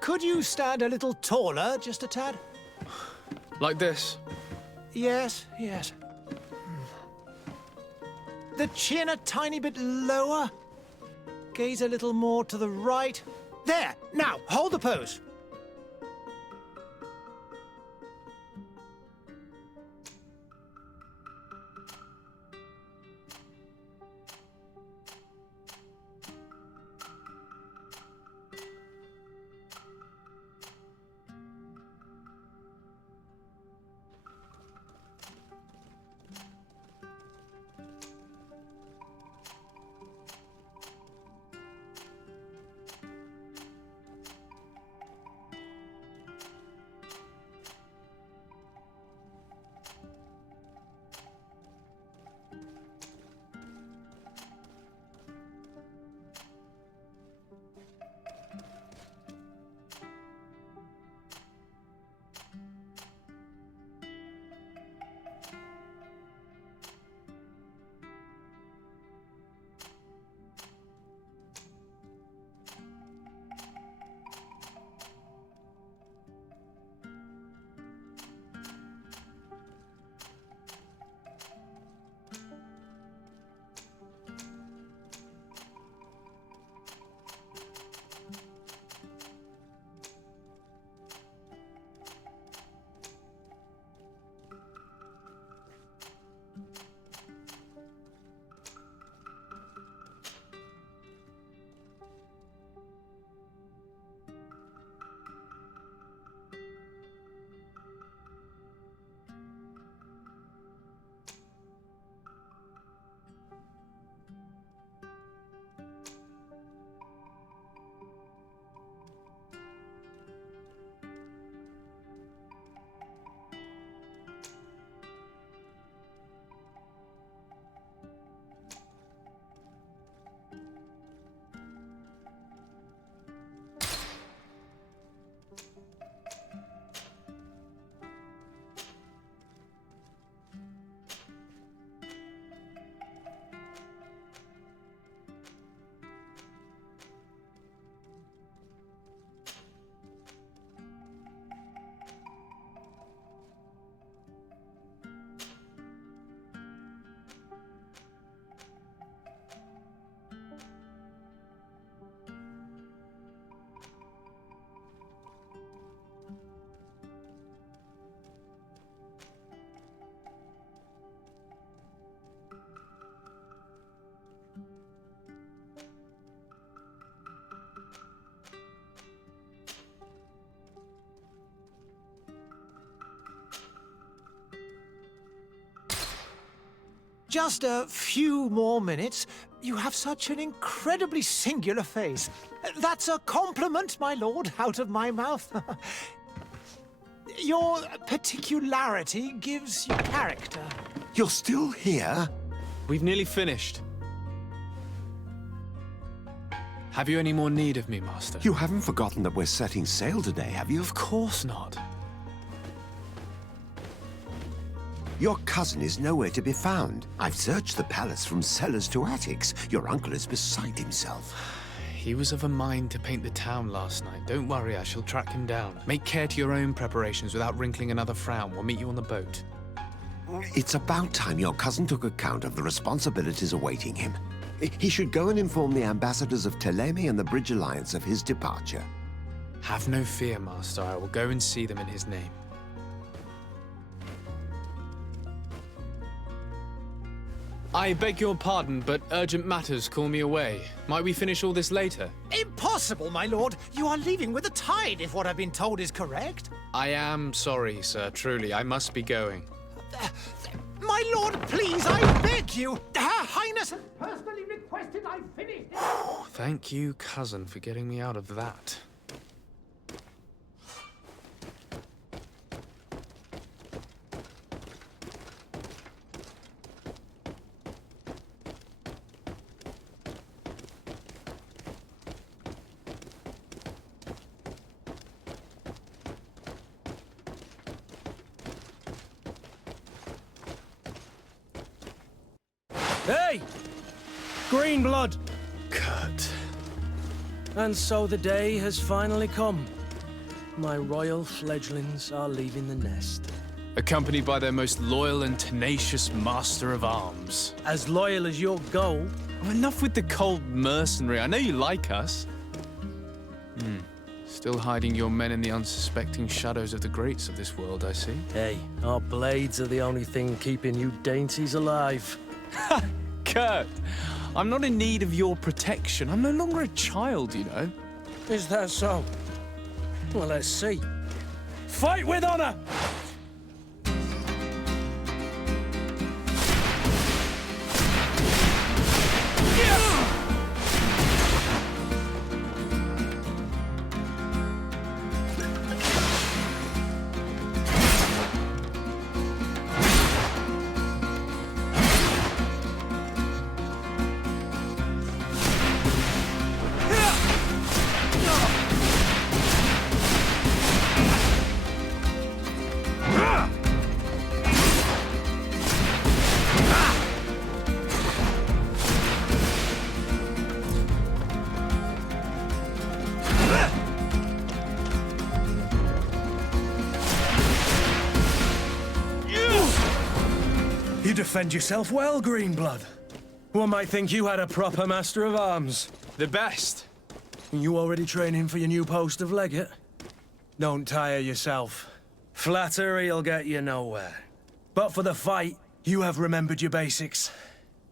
Could you stand a little taller, just a tad? Like this? Yes, yes. The chin a tiny bit lower. Gaze a little more to the right. There! Now, hold the pose. Just a few more minutes. You have such an incredibly singular face. That's a compliment, my lord, out of my mouth. Your particularity gives you character. You're still here? We've nearly finished. Have you any more need of me, Master? You haven't forgotten that we're setting sail today, have you? Of course not. Your cousin is nowhere to be found. I've searched the palace from cellars to attics. Your uncle is beside himself. He was of a mind to paint the town last night. Don't worry, I shall track him down. Make care to your own preparations without wrinkling another frown. We'll meet you on the boat. It's about time your cousin took account of the responsibilities awaiting him. He should go and inform the ambassadors of Ptolemy and the Bridge Alliance of his departure. Have no fear, Master. I will go and see them in his name. I beg your pardon, but urgent matters call me away. Might we finish all this later? Impossible, my lord. You are leaving with the tide, if what I've been told is correct. I am sorry, sir. Truly, I must be going. My lord, please, I beg you. Her Highness has personally requested I finish this. Thank you, cousin, for getting me out of that. Hey! Green blood! Kurt. And so the day has finally come. My royal fledglings are leaving the nest. Accompanied by their most loyal and tenacious master of arms. As loyal as your gold. Oh, enough with the cold mercenary. I know you like us. Still hiding your men in the unsuspecting shadows of the greats of this world, I see. Hey, our blades are the only thing keeping you dainties alive. Kurt, I'm not in need of your protection. I'm no longer a child, you know. Is that so? Well, let's see. Fight with honor! You defend yourself well, Greenblood. One might think you had a proper master of arms. The best. You already training for your new post of legate? Don't tire yourself. Flattery'll get you nowhere. But for the fight, you have remembered your basics.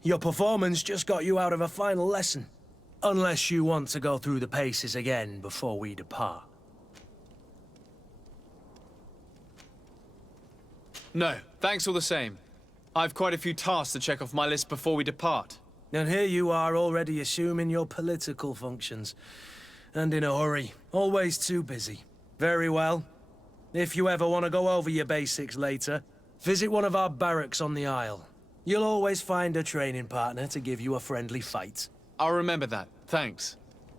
Your performance just got you out of a final lesson. Unless you want to go through the paces again before we depart. No, thanks all the same. I've quite a few tasks to check off my list before we depart. And here you are already assuming your political functions. And in a hurry. Always too busy. Very well. If you ever want to go over your basics later, visit one of our barracks on the Isle. You'll always find a training partner to give you a friendly fight. I'll remember that, thanks.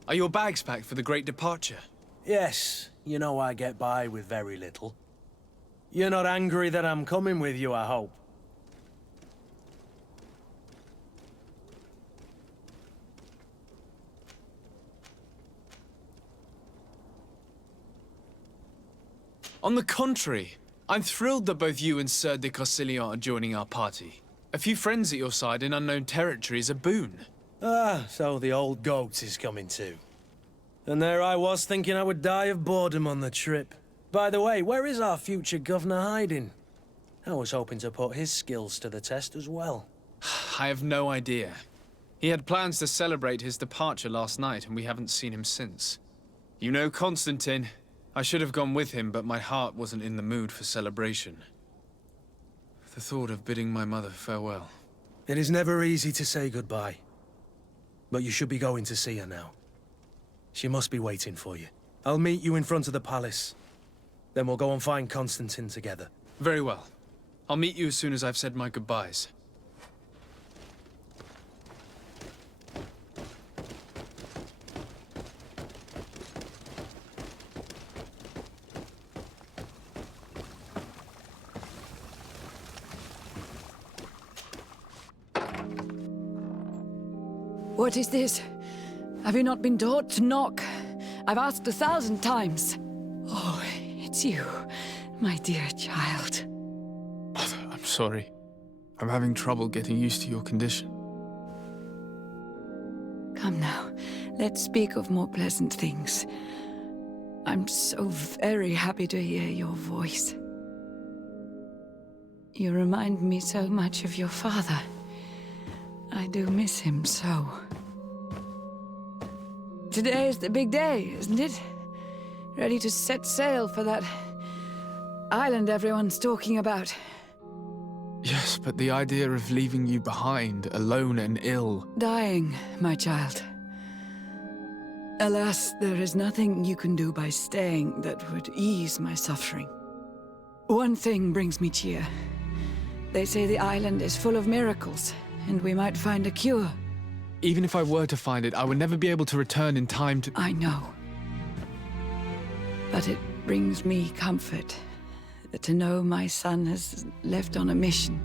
Are your bags packed for the great departure? Yes, you know I get by with very little. You're not angry that I'm coming with you, I hope. On the contrary, I'm thrilled that both you and Sir de Corsillon are joining our party. A few friends at your side in unknown territory is a boon. Ah, so the old goat is coming too. And there I was thinking I would die of boredom on the trip. By the way, where is our future governor hiding? I was hoping to put his skills to the test as well. I have no idea. He had plans to celebrate his departure last night, and we haven't seen him since. You know Constantine. I should have gone with him, but my heart wasn't in the mood for celebration. The thought of bidding my mother farewell. It is never easy to say goodbye. But you should be going to see her now. She must be waiting for you. I'll meet you in front of the palace. Then we'll go and find Constantine together. Very well. I'll meet you as soon as I've said my goodbyes. What is this? Have you not been taught to knock? I've asked 1,000 times. Oh, it's you, my dear child. Mother, I'm sorry. I'm having trouble getting used to your condition. Come now, let's speak of more pleasant things. I'm so very happy to hear your voice. You remind me so much of your father. I do miss him so. Today is the big day, isn't it? Ready to set sail for that island everyone's talking about. Yes, but the idea of leaving you behind, alone and ill... Dying, my child. Alas, there is nothing you can do by staying that would ease my suffering. One thing brings me cheer. They say the island is full of miracles, and we might find a cure. Even if I were to find it, I would never be able to return in time to... I know. But it brings me comfort to know my son has left on a mission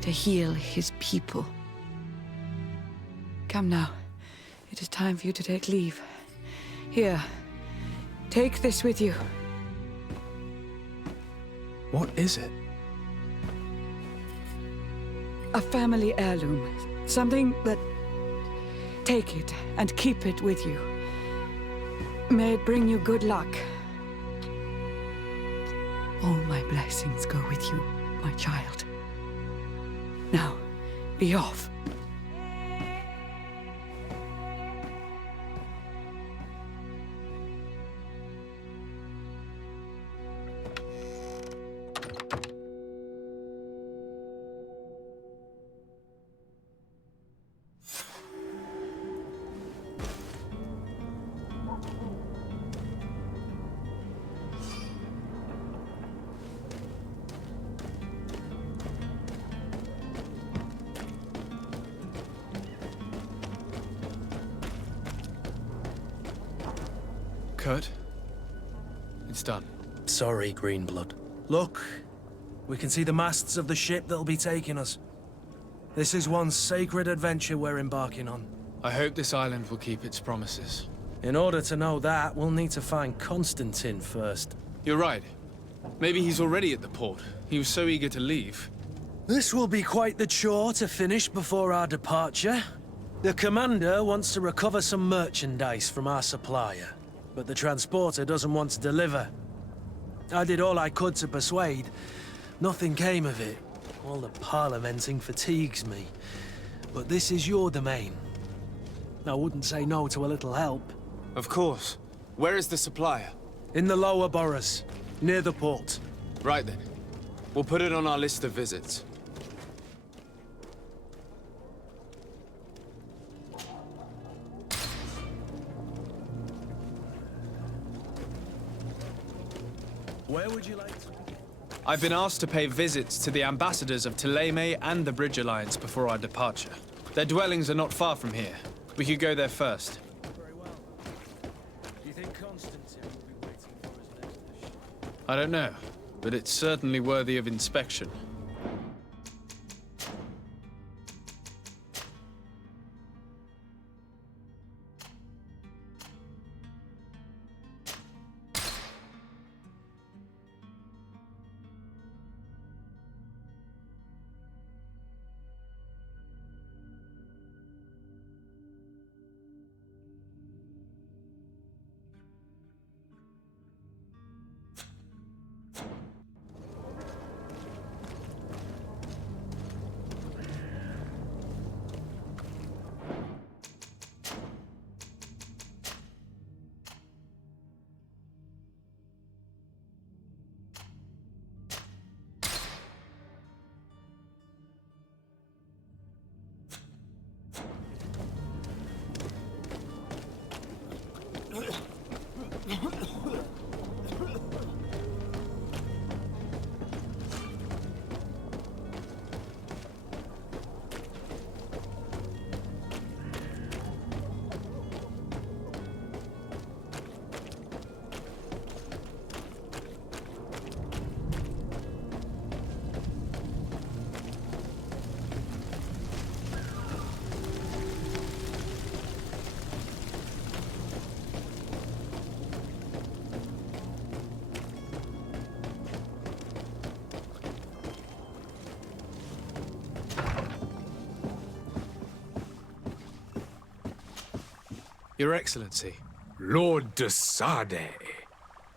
to heal his people. Come now. It is time for you to take leave. Here, take this with you. What is it? A family heirloom. Something that... Take it and keep it with you. May it bring you good luck. All my blessings go with you, my child. Now, be off. Kurt, it's done. Sorry, Greenblood. Look, we can see the masts of the ship that'll be taking us. This is one sacred adventure we're embarking on. I hope this island will keep its promises. In order to know that, we'll need to find Constantine first. You're right. Maybe he's already at the port. He was so eager to leave. This will be quite the chore to finish before our departure. The commander wants to recover some merchandise from our supplier, but the transporter doesn't want to deliver. I did all I could to persuade. Nothing came of it. All the parliamenting fatigues me. But this is your domain. I wouldn't say no to a little help. Of course. Where is the supplier? In the lower boroughs, near the port. Right then. We'll put it on our list of visits. Where would you like to... I've been asked to pay visits to the ambassadors of Thélème and the Bridge Alliance before our departure. Their dwellings are not far from here. We could go there first. Very well. Do you think Constantine will be waiting for us next to the ship? I don't know, but it's certainly worthy of inspection. Your Excellency. Lord de Sade,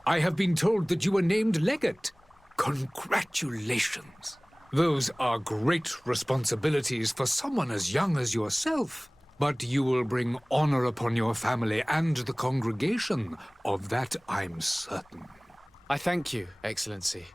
I have been told that you were named legate. Congratulations. Those are great responsibilities for someone as young as yourself. But you will bring honor upon your family and the congregation. Of that, I'm certain. I thank you, Excellency.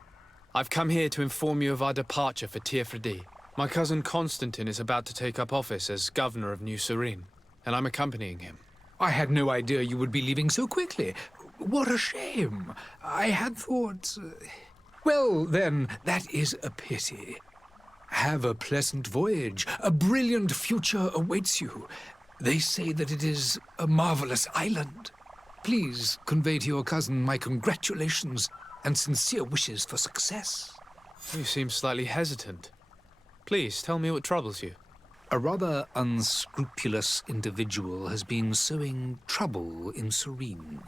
I've come here to inform you of our departure for Tiefredi. My cousin Constantine is about to take up office as governor of New Serene, and I'm accompanying him. I had no idea you would be leaving so quickly. What a shame. I had thought... Well, then, that is a pity. Have a pleasant voyage. A brilliant future awaits you. They say that it is a marvelous island. Please convey to your cousin my congratulations and sincere wishes for success. You seem slightly hesitant. Please, tell me what troubles you. A rather unscrupulous individual has been sowing trouble in Serene.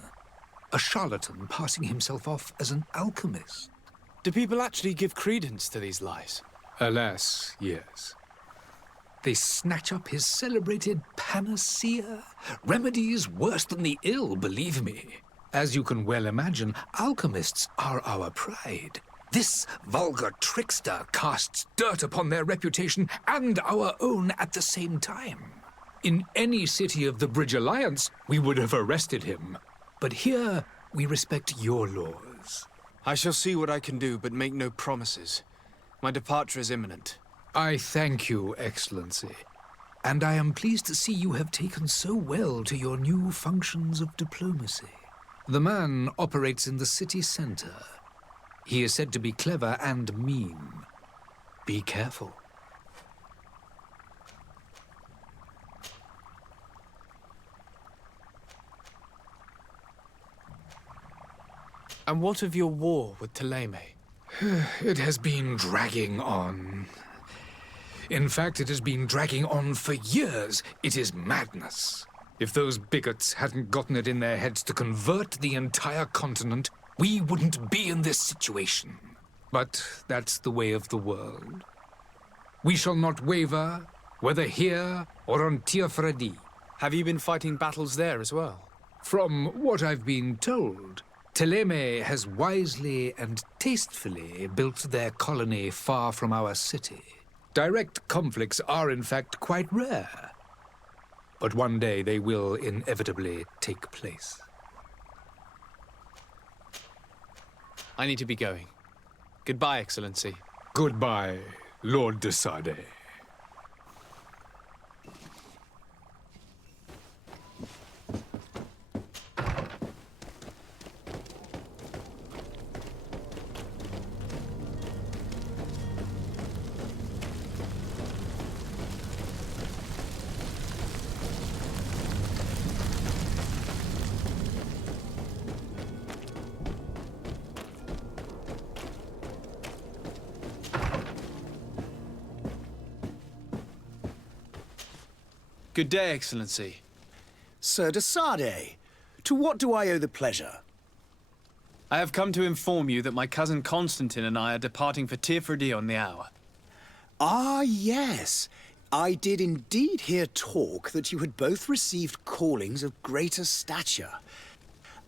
A charlatan passing himself off as an alchemist. Do people actually give credence to these lies? Alas, yes. They snatch up his celebrated panacea. Remedies worse than the ill, believe me. As you can well imagine, alchemists are our pride. This vulgar trickster casts dirt upon their reputation and our own at the same time. In any city of the Bridge Alliance, we would have arrested him. But here, we respect your laws. I shall see what I can do, but make no promises. My departure is imminent. I thank you, Excellency. And I am pleased to see you have taken so well to your new functions of diplomacy. The man operates in the city center. He is said to be clever and mean. Be careful. And what of your war with Thélème? It has been dragging on. In fact, it has been dragging on for years. It is madness. If those bigots hadn't gotten it in their heads to convert the entire continent, we wouldn't be in this situation. But that's the way of the world. We shall not waver, whether here or on Tiafredi. Have you been fighting battles there as well? From what I've been told, Thélème has wisely and tastefully built their colony far from our city. Direct conflicts are, in fact, quite rare. But one day they will inevitably take place. I need to be going. Goodbye, Excellency. Goodbye, Lord de Sade. Good day, Excellency. Sir de Sade, to what do I owe the pleasure? I have come to inform you that my cousin Constantine and I are departing for Tiafredi on the hour. Ah, yes. I did indeed hear talk that you had both received callings of greater stature.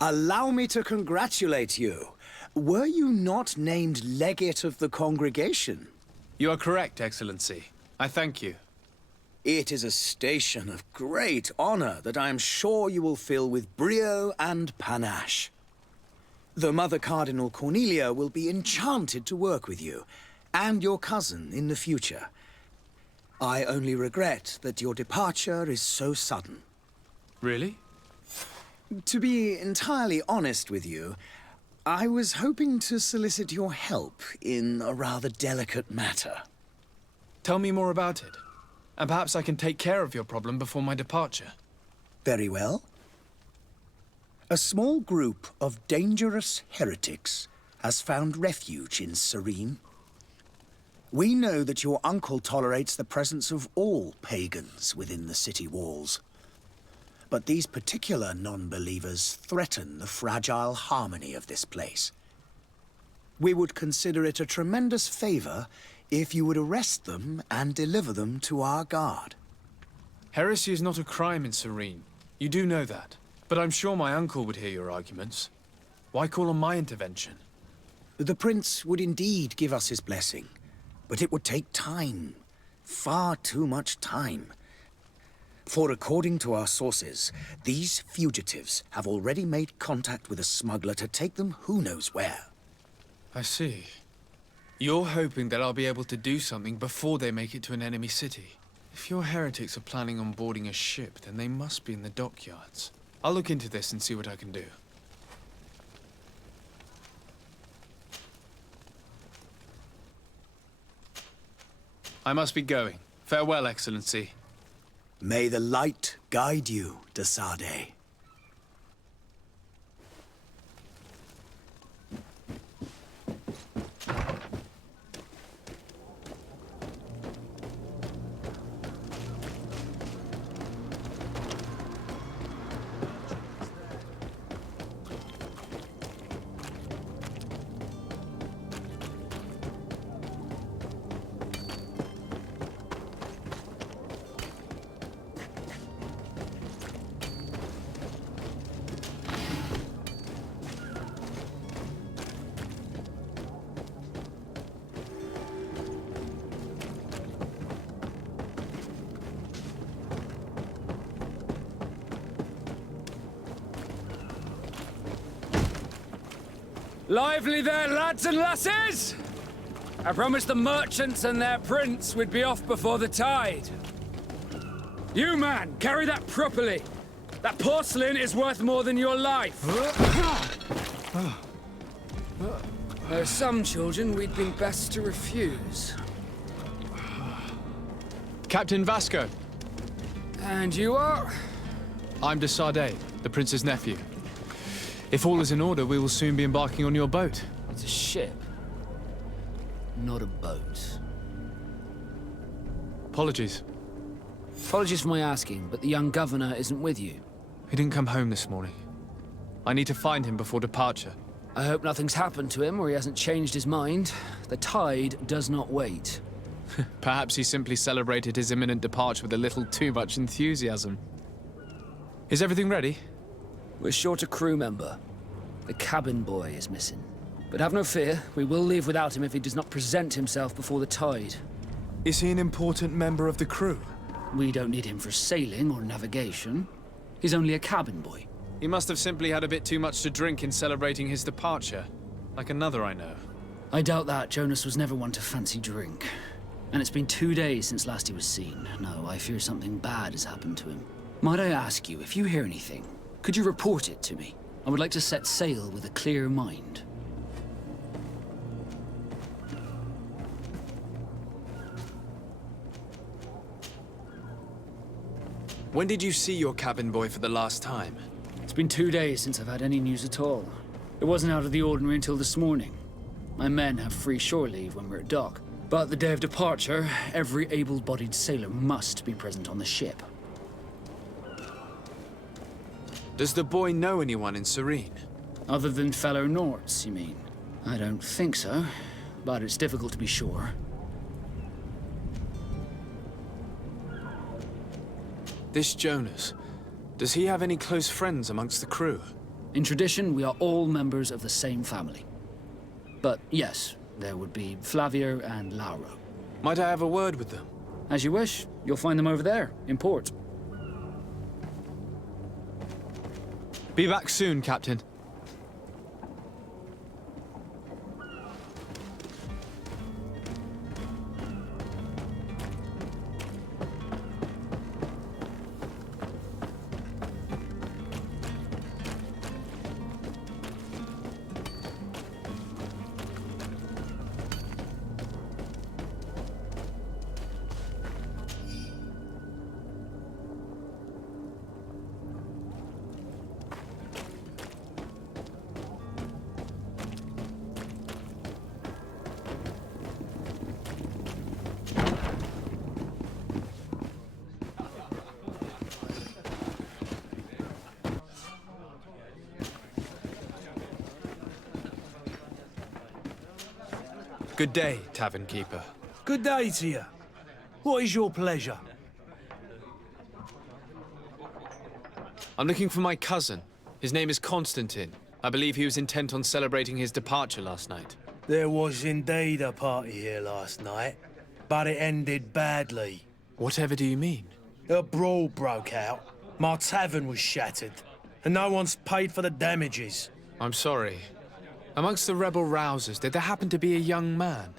Allow me to congratulate you. Were you not named legate of the congregation? You are correct, Excellency. I thank you. It is a station of great honor that I am sure you will fill with brio and panache. The Mother Cardinal Cornelia will be enchanted to work with you, and your cousin in the future. I only regret that your departure is so sudden. Really? To be entirely honest with you, I was hoping to solicit your help in a rather delicate matter. Tell me more about it. And perhaps I can take care of your problem before my departure. Very well. A small group of dangerous heretics has found refuge in Serene. We know that your uncle tolerates the presence of all pagans within the city walls. But these particular non-believers threaten the fragile harmony of this place. We would consider it a tremendous favor if you would arrest them and deliver them to our guard. Heresy is not a crime in Serene. You do know that. But I'm sure my uncle would hear your arguments. Why call on my intervention? The prince would indeed give us his blessing, but it would take time. Far too much time. For according to our sources, these fugitives have already made contact with a smuggler to take them who knows where. I see. You're hoping that I'll be able to do something before they make it to an enemy city. If your heretics are planning on boarding a ship, then they must be in the dockyards. I'll look into this and see what I can do. I must be going. Farewell, Excellency. May the light guide you, de Sade. Lively there, lads and lasses! I promised the merchants and their prince we'd be off before the tide. You, man, carry that properly. That porcelain is worth more than your life. There are some children we'd been best to refuse. Captain Vasco. And you are? I'm de Sardet, the prince's nephew. If all is in order, we will soon be embarking on your boat. It's a ship, not a boat. Apologies. Apologies for my asking, but the young governor isn't with you. He didn't come home this morning. I need to find him before departure. I hope nothing's happened to him or he hasn't changed his mind. The tide does not wait. Perhaps he simply celebrated his imminent departure with a little too much enthusiasm. Is everything ready? We're short a crew member. The cabin boy is missing. But have no fear, we will leave without him if he does not present himself before the tide. Is he an important member of the crew? We don't need him for sailing or navigation. He's only a cabin boy. He must have simply had a bit too much to drink in celebrating his departure. Like another I know. I doubt that. Jonas was never one to fancy drink. And it's been 2 days since last he was seen. No, I fear something bad has happened to him. Might I ask you, if you hear anything, could you report it to me? I would like to set sail with a clear mind. When did you see your cabin boy for the last time? It's been 2 days since I've had any news at all. It wasn't out of the ordinary until this morning. My men have free shore leave when we're at dock. But the day of departure, every able-bodied sailor must be present on the ship. Does the boy know anyone in Serene? Other than fellow Norts, you mean? I don't think so, but it's difficult to be sure. This Jonas, does he have any close friends amongst the crew? In tradition, we are all members of the same family. But yes, there would be Flavio and Lauro. Might I have a word with them? As you wish. You'll find them over there, in port. Be back soon, Captain. Good day, tavern keeper. Good day to you. What is your pleasure? I'm looking for my cousin. His name is Constantine. I believe he was intent on celebrating his departure last night. There was indeed a party here last night, but it ended badly. Whatever do you mean? A brawl broke out. My tavern was shattered, and no one's paid for the damages. I'm sorry. Amongst the rebel rousers, did there happen to be a young man?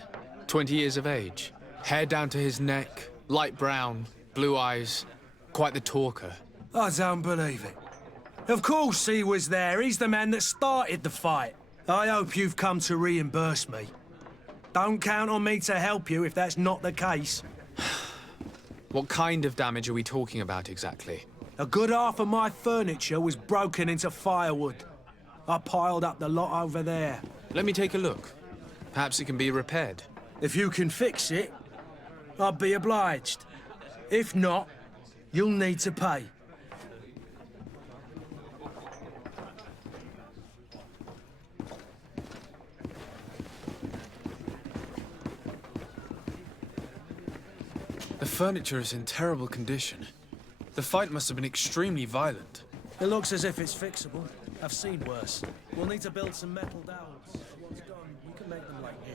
20 years of age. Hair down to his neck, light brown, blue eyes. Quite the talker. I don't believe it. Of course he was there. He's the man that started the fight. I hope you've come to reimburse me. Don't count on me to help you if that's not the case. What kind of damage are we talking about exactly? A good half of my furniture was broken into firewood. I piled up the lot over there. Let me take a look. Perhaps it can be repaired. If you can fix it, I'll be obliged. If not, you'll need to pay. The furniture is in terrible condition. The fight must have been extremely violent. It looks as if it's fixable. I've seen worse. We'll need to build some metal dowels. Once done, you can make them like new.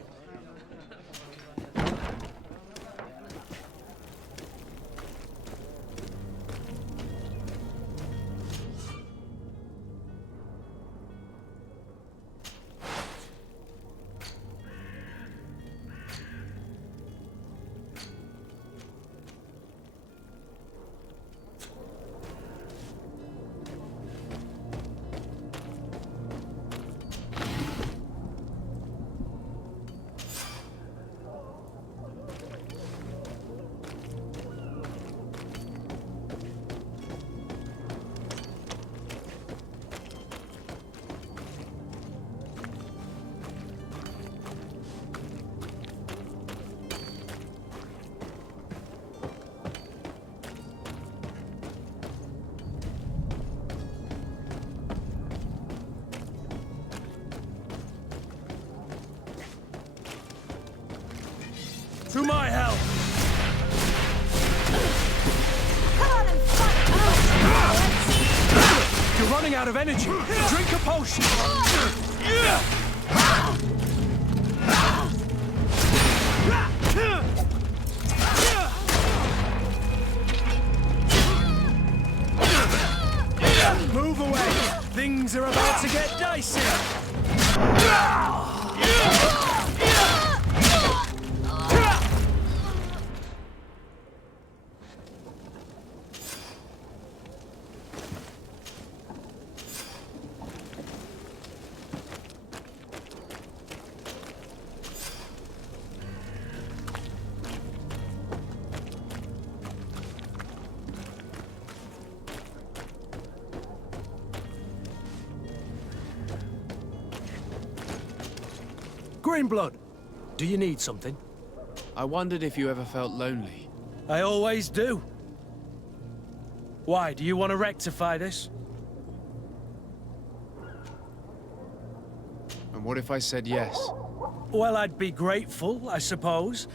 To my help! Come on and fight! You're running out of energy! Drink a potion! Move away! Things are about to get dicey! Greenblood, do you need something? I wondered if you ever felt lonely. I always do. Why, do you want to rectify this? And what if I said yes? Well, I'd be grateful, I suppose.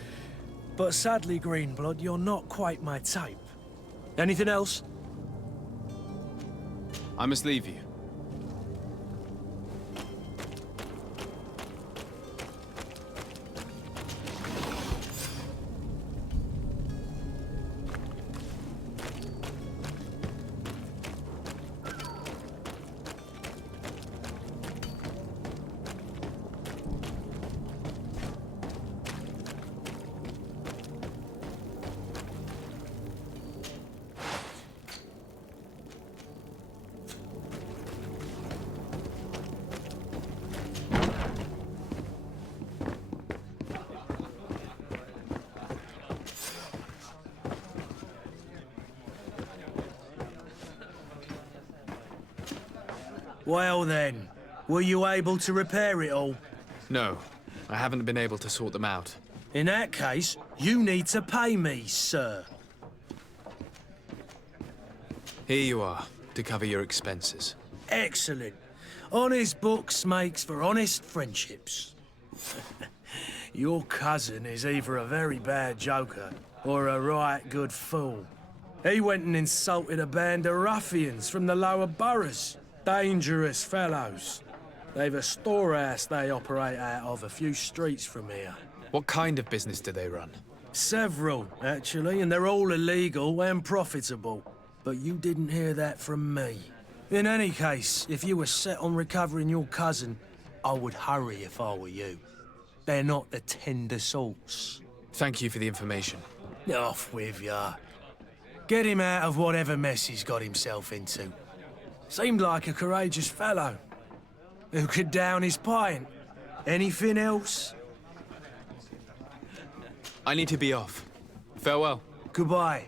But sadly, Greenblood, you're not quite my type. Anything else? I must leave you. Well then, were you able to repair it all? No, I haven't been able to sort them out. In that case, you need to pay me, sir. Here you are, to cover your expenses. Excellent. Honest books makes for honest friendships. Your cousin is either a very bad joker or a right good fool. He went and insulted a band of ruffians from the lower boroughs. Dangerous fellows. They've a storehouse they operate out of a few streets from here. What kind of business do they run? Several, actually, and they're all illegal and profitable. But you didn't hear that from me. In any case, if you were set on recovering your cousin, I would hurry if I were you. They're not the tender sorts. Thank you for the information. Off with ya. Get him out of whatever mess he's got himself into. Seemed like a courageous fellow. Who could down his pint. Anything else? I need to be off. Farewell. Goodbye.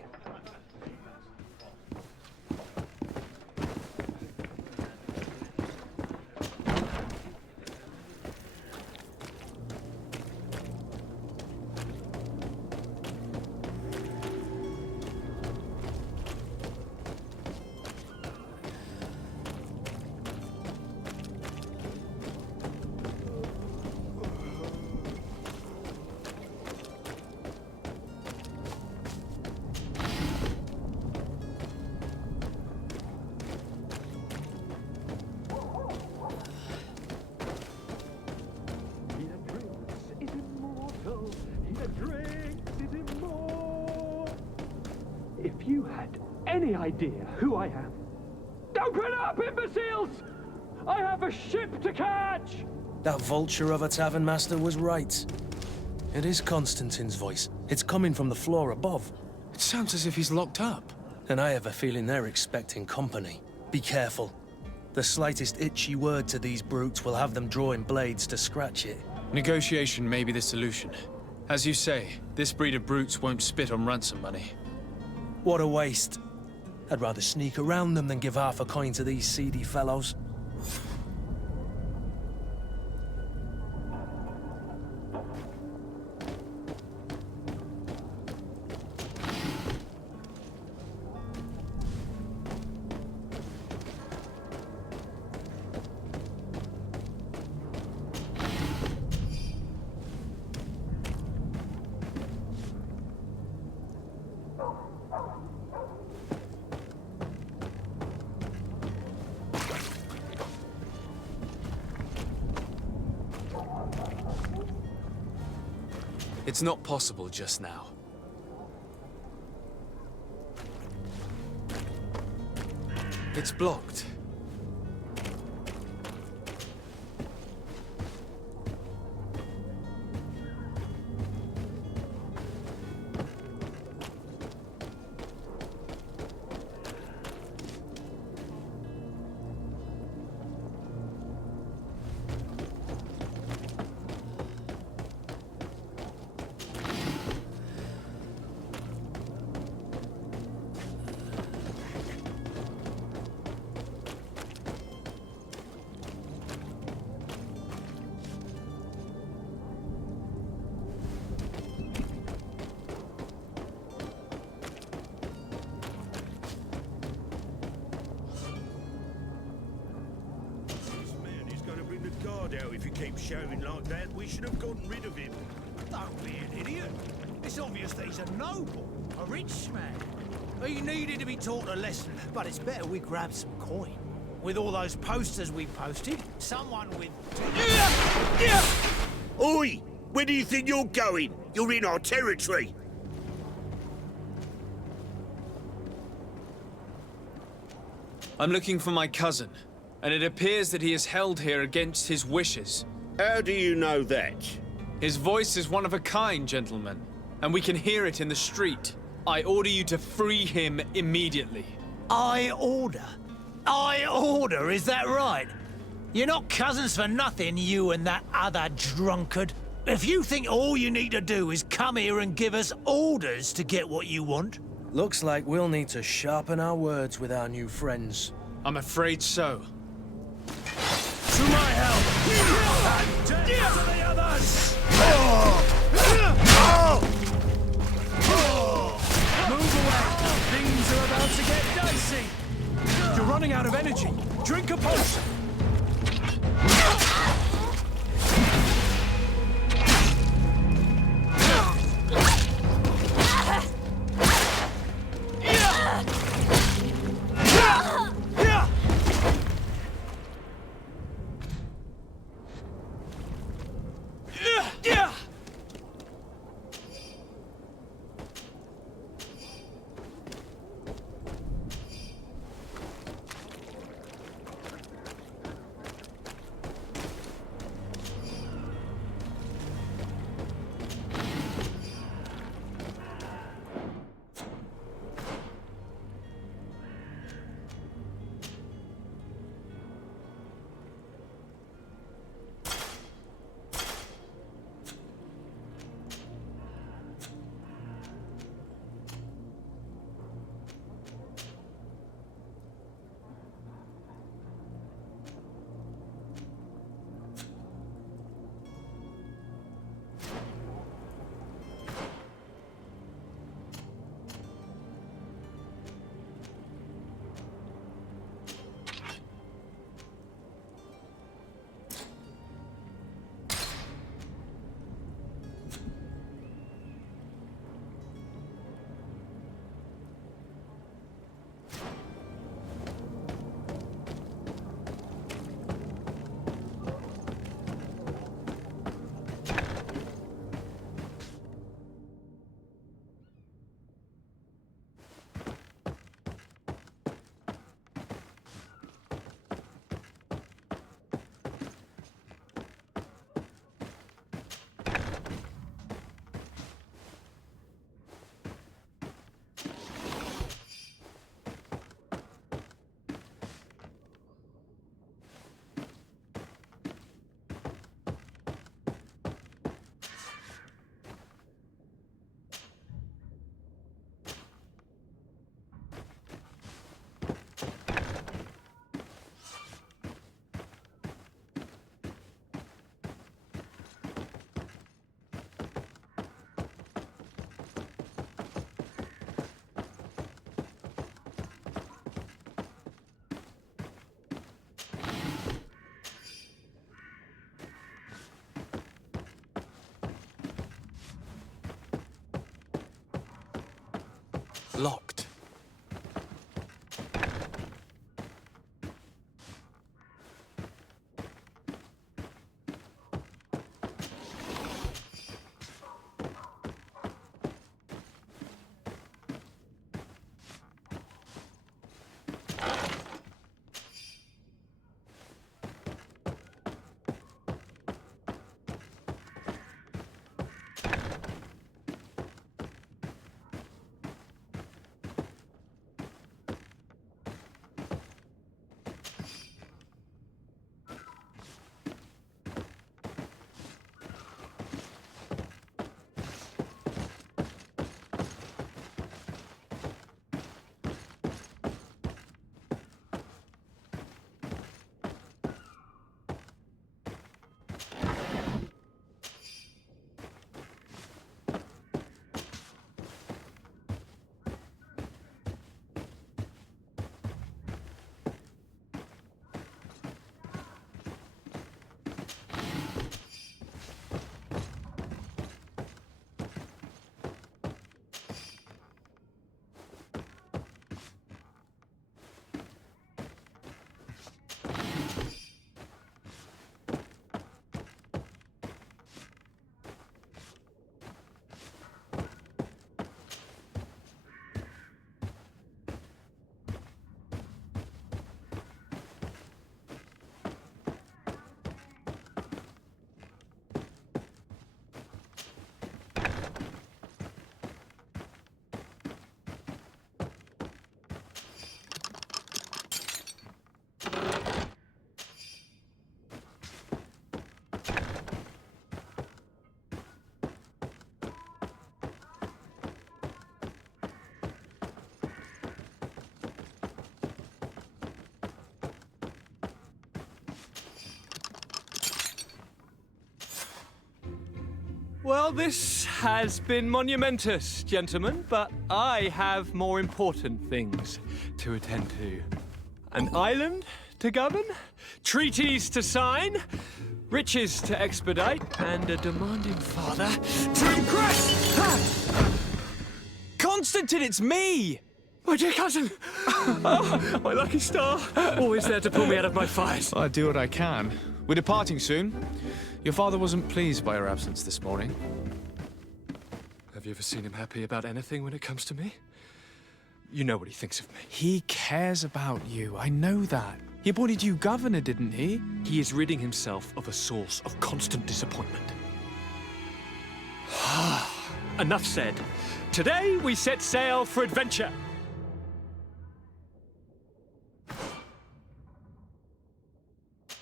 If you had any idea who I am... Open up, imbeciles! I have a ship to catch! That vulture of a tavern master was right. It is Constantine's voice. It's coming from the floor above. It sounds as if he's locked up. And I have a feeling they're expecting company. Be careful. The slightest itchy word to these brutes will have them drawing blades to scratch it. Negotiation may be the solution. As you say, this breed of brutes won't spit on ransom money. What a waste. I'd rather sneak around them than give half a coin to these seedy fellows. It's not possible just now. It's blocked. Out if you keep shouting like that. We should have gotten rid of him. Don't be an idiot. It's obvious that he's a noble, a rich man. He needed to be taught a lesson, but it's better we grab some coin. With all those posters we posted, someone with... Oi! Where do you think you're going? You're in our territory. I'm looking for my cousin, and it appears that he is held here against his wishes. How do you know that? His voice is one of a kind, gentlemen, and we can hear it in the street. I order you to free him immediately. I order? I order, is that right? You're not cousins for nothing, you and that other drunkard. If you think all you need to do is come here and give us orders to get what you want... Looks like we'll need to sharpen our words with our new friends. I'm afraid so. To my help! And death to the others! Move away! Things are about to get dicey! You're running out of energy. Drink a potion! Locked. Well, this has been monumentous, gentlemen, but I have more important things to attend to. An island to govern, treaties to sign, riches to expedite, and a demanding father to impress! Constantine, it's me! My dear cousin! Oh, my lucky star! Always there to pull me out of my fires. I do what I can. We're departing soon. Your father wasn't pleased by your absence this morning. Have you ever seen him happy about anything when it comes to me? You know what he thinks of me. He cares about you, I know that. He appointed you governor, didn't he? He is ridding himself of a source of constant disappointment. Enough said. Today we set sail for adventure.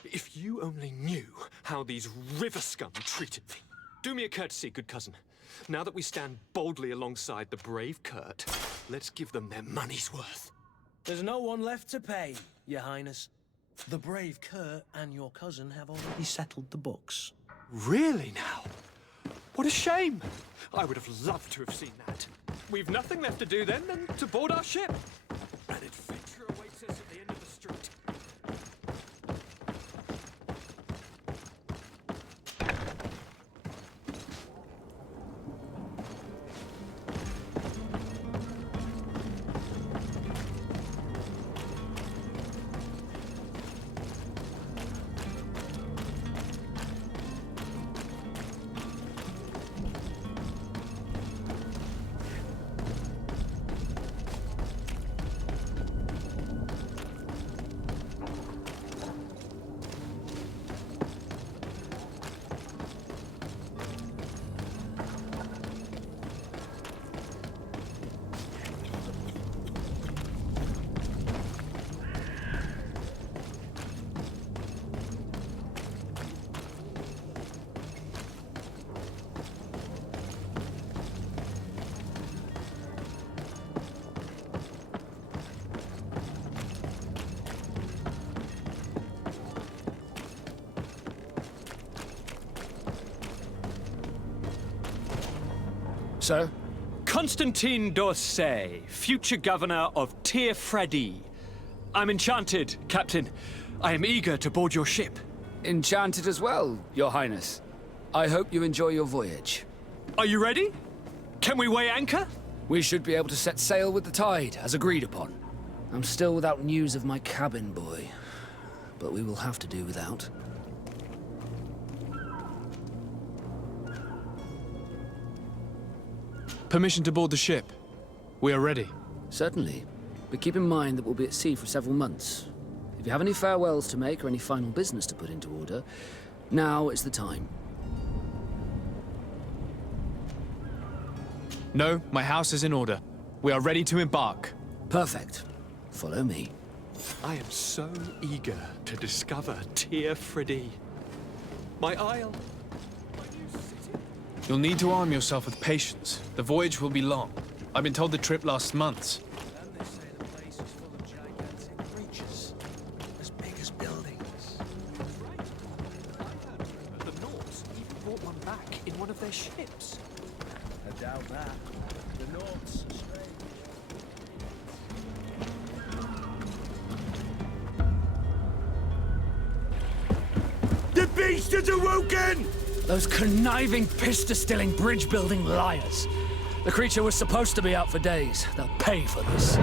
If you only knew how these river scum treated me. Do me a courtesy, good cousin. Now that we stand boldly alongside the brave Kurt, let's give them their money's worth. There's no one left to pay, Your Highness. The brave Kurt and your cousin have already settled the books. Really now? What a shame! I would have loved to have seen that. We've nothing left to do then than to board our ship. An adventure awaits us at the end of the street. Sir? Constantine d'Orsay, future governor of Tir-Freddy. I'm enchanted, Captain. I am eager to board your ship. Enchanted as well, Your Highness. I hope you enjoy your voyage. Are you ready? Can we weigh anchor? We should be able to set sail with the tide, as agreed upon. I'm still without news of my cabin boy, but we will have to do without. Permission to board the ship. We are ready. Certainly, but keep in mind that we'll be at sea for several months. If you have any farewells to make or any final business to put into order, now is the time. No, my house is in order. We are ready to embark. Perfect. Follow me. I am so eager to discover Tir-Freddy. My isle. My new city. You'll need to arm yourself with patience. The voyage will be long. I've been told the trip lasts months. And they say the place is full of gigantic creatures, as big as buildings. That's right. The Nords even brought one back in one of their ships. I doubt that. The Nords are strange. The beast has awoken! Those conniving, pista-stilling, bridge-building liars. The creature was supposed to be out for days. They'll pay for this.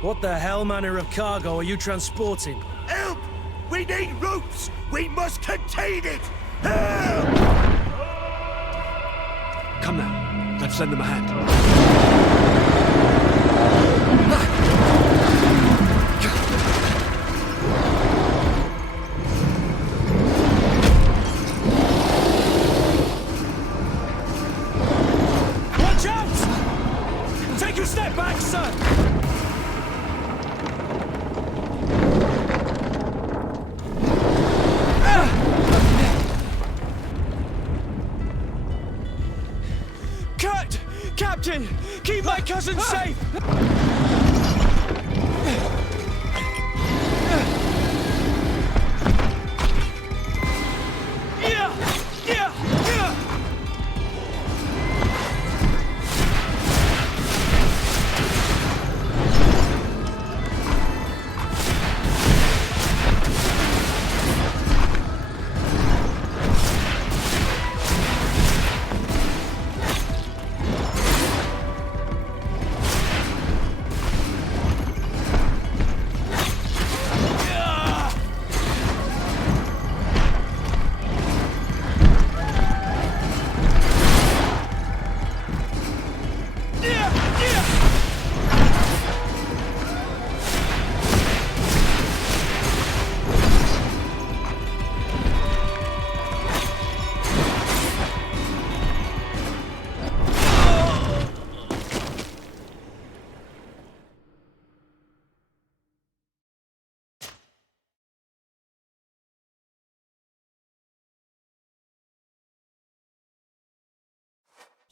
What the hell manner of cargo are you transporting? Help! We need ropes! We must contain it! Help! Come now, let's lend them a hand. Watch out! Take a step back, sir! Kurt! Captain! Keep my cousin safe!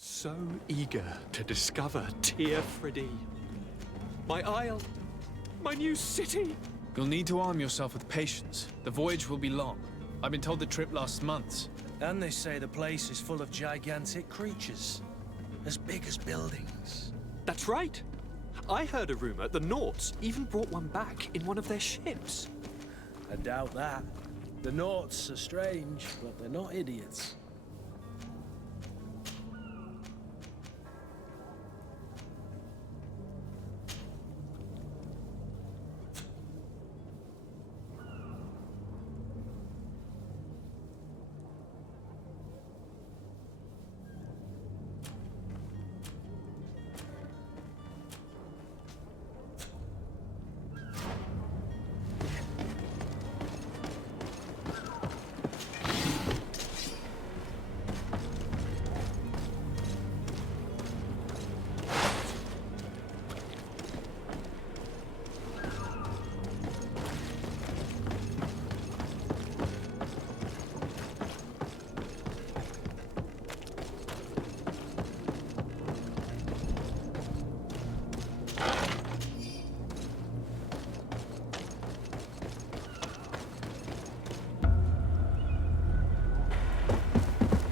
So eager to discover Tearfridi. My isle, my new city. You'll need to arm yourself with patience. The voyage will be long. I've been told the trip lasts months. And they say the place is full of gigantic creatures. As big as buildings. That's right. I heard a rumor the Nauts even brought one back in one of their ships. I doubt that. The Nauts are strange, but they're not idiots.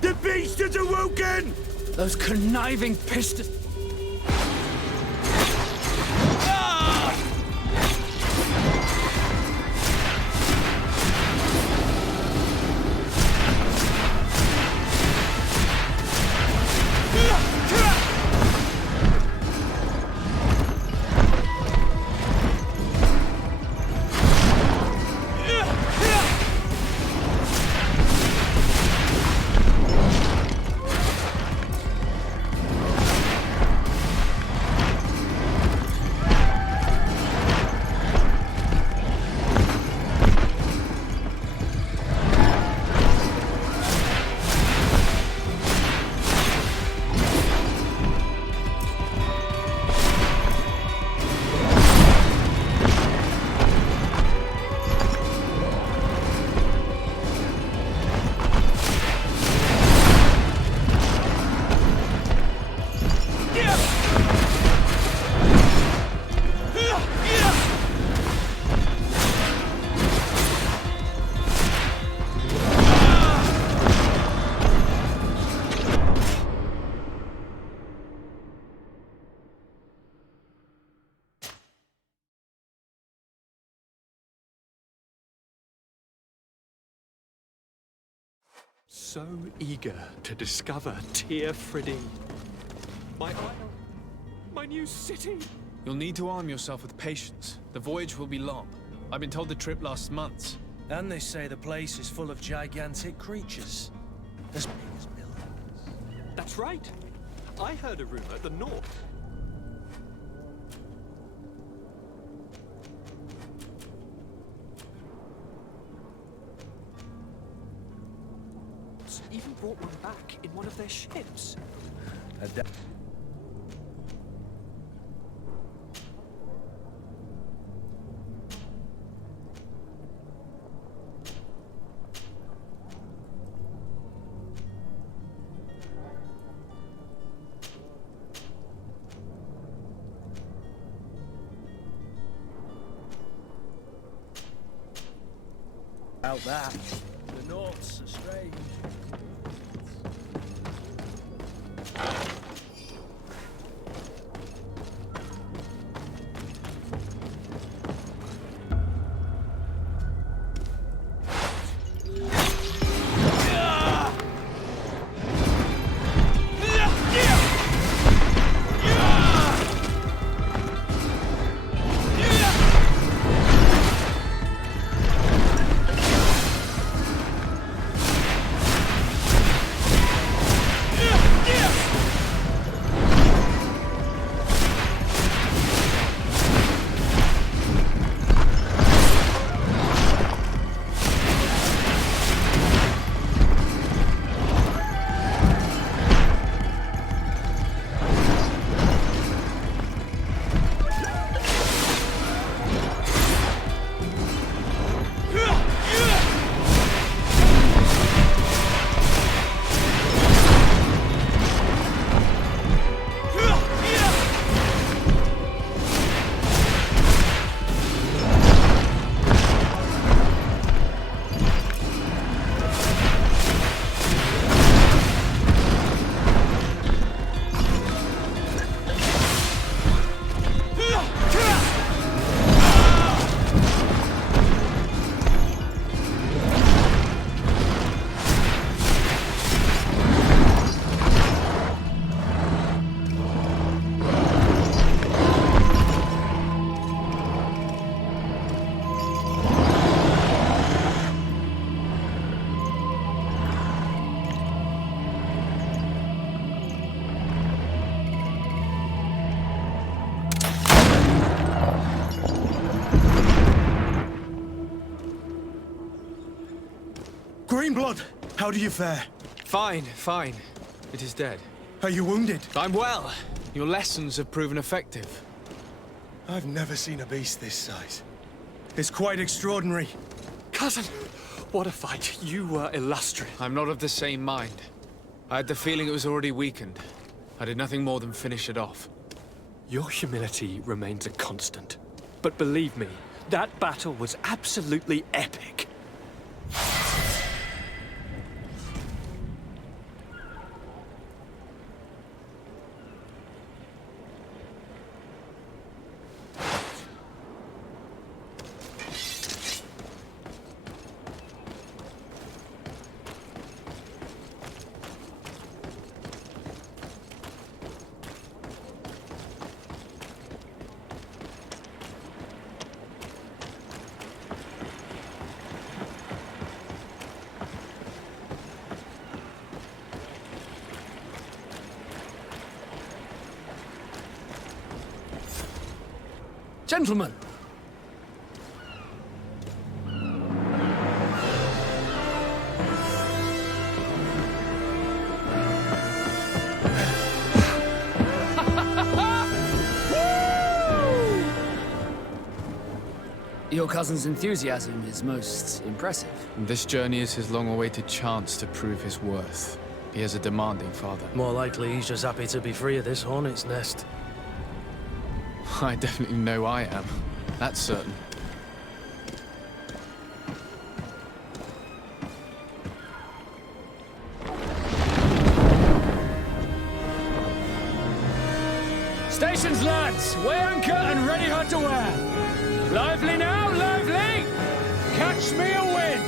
The beast is awoken! Those conniving pistons. So eager to discover Tearfridi. My isle, my new city. You'll need to arm yourself with patience. The voyage will be long. I've been told the trip lasts months. And they say the place is full of gigantic creatures. As big as buildings. That's right. I heard a rumor the North. Even brought one back in one of their ships. Out that. The Nauts are strange. Greenblood, how do you fare? Fine, fine. It is dead. Are you wounded? I'm well. Your lessons have proven effective. I've never seen a beast this size. It's quite extraordinary. Cousin, what a fight. You were illustrious. I'm not of the same mind. I had the feeling it was already weakened. I did nothing more than finish it off. Your humility remains a constant. But believe me, that battle was absolutely epic. Gentlemen! Your cousin's enthusiasm is most impressive. This journey is his long-awaited chance to prove his worth. He has a demanding father. More likely he's just happy to be free of this hornet's nest. I definitely know I am. That's certain. Stations, lads! Weigh anchor and ready hard to wear. Lively now, lively! Catch me a wind!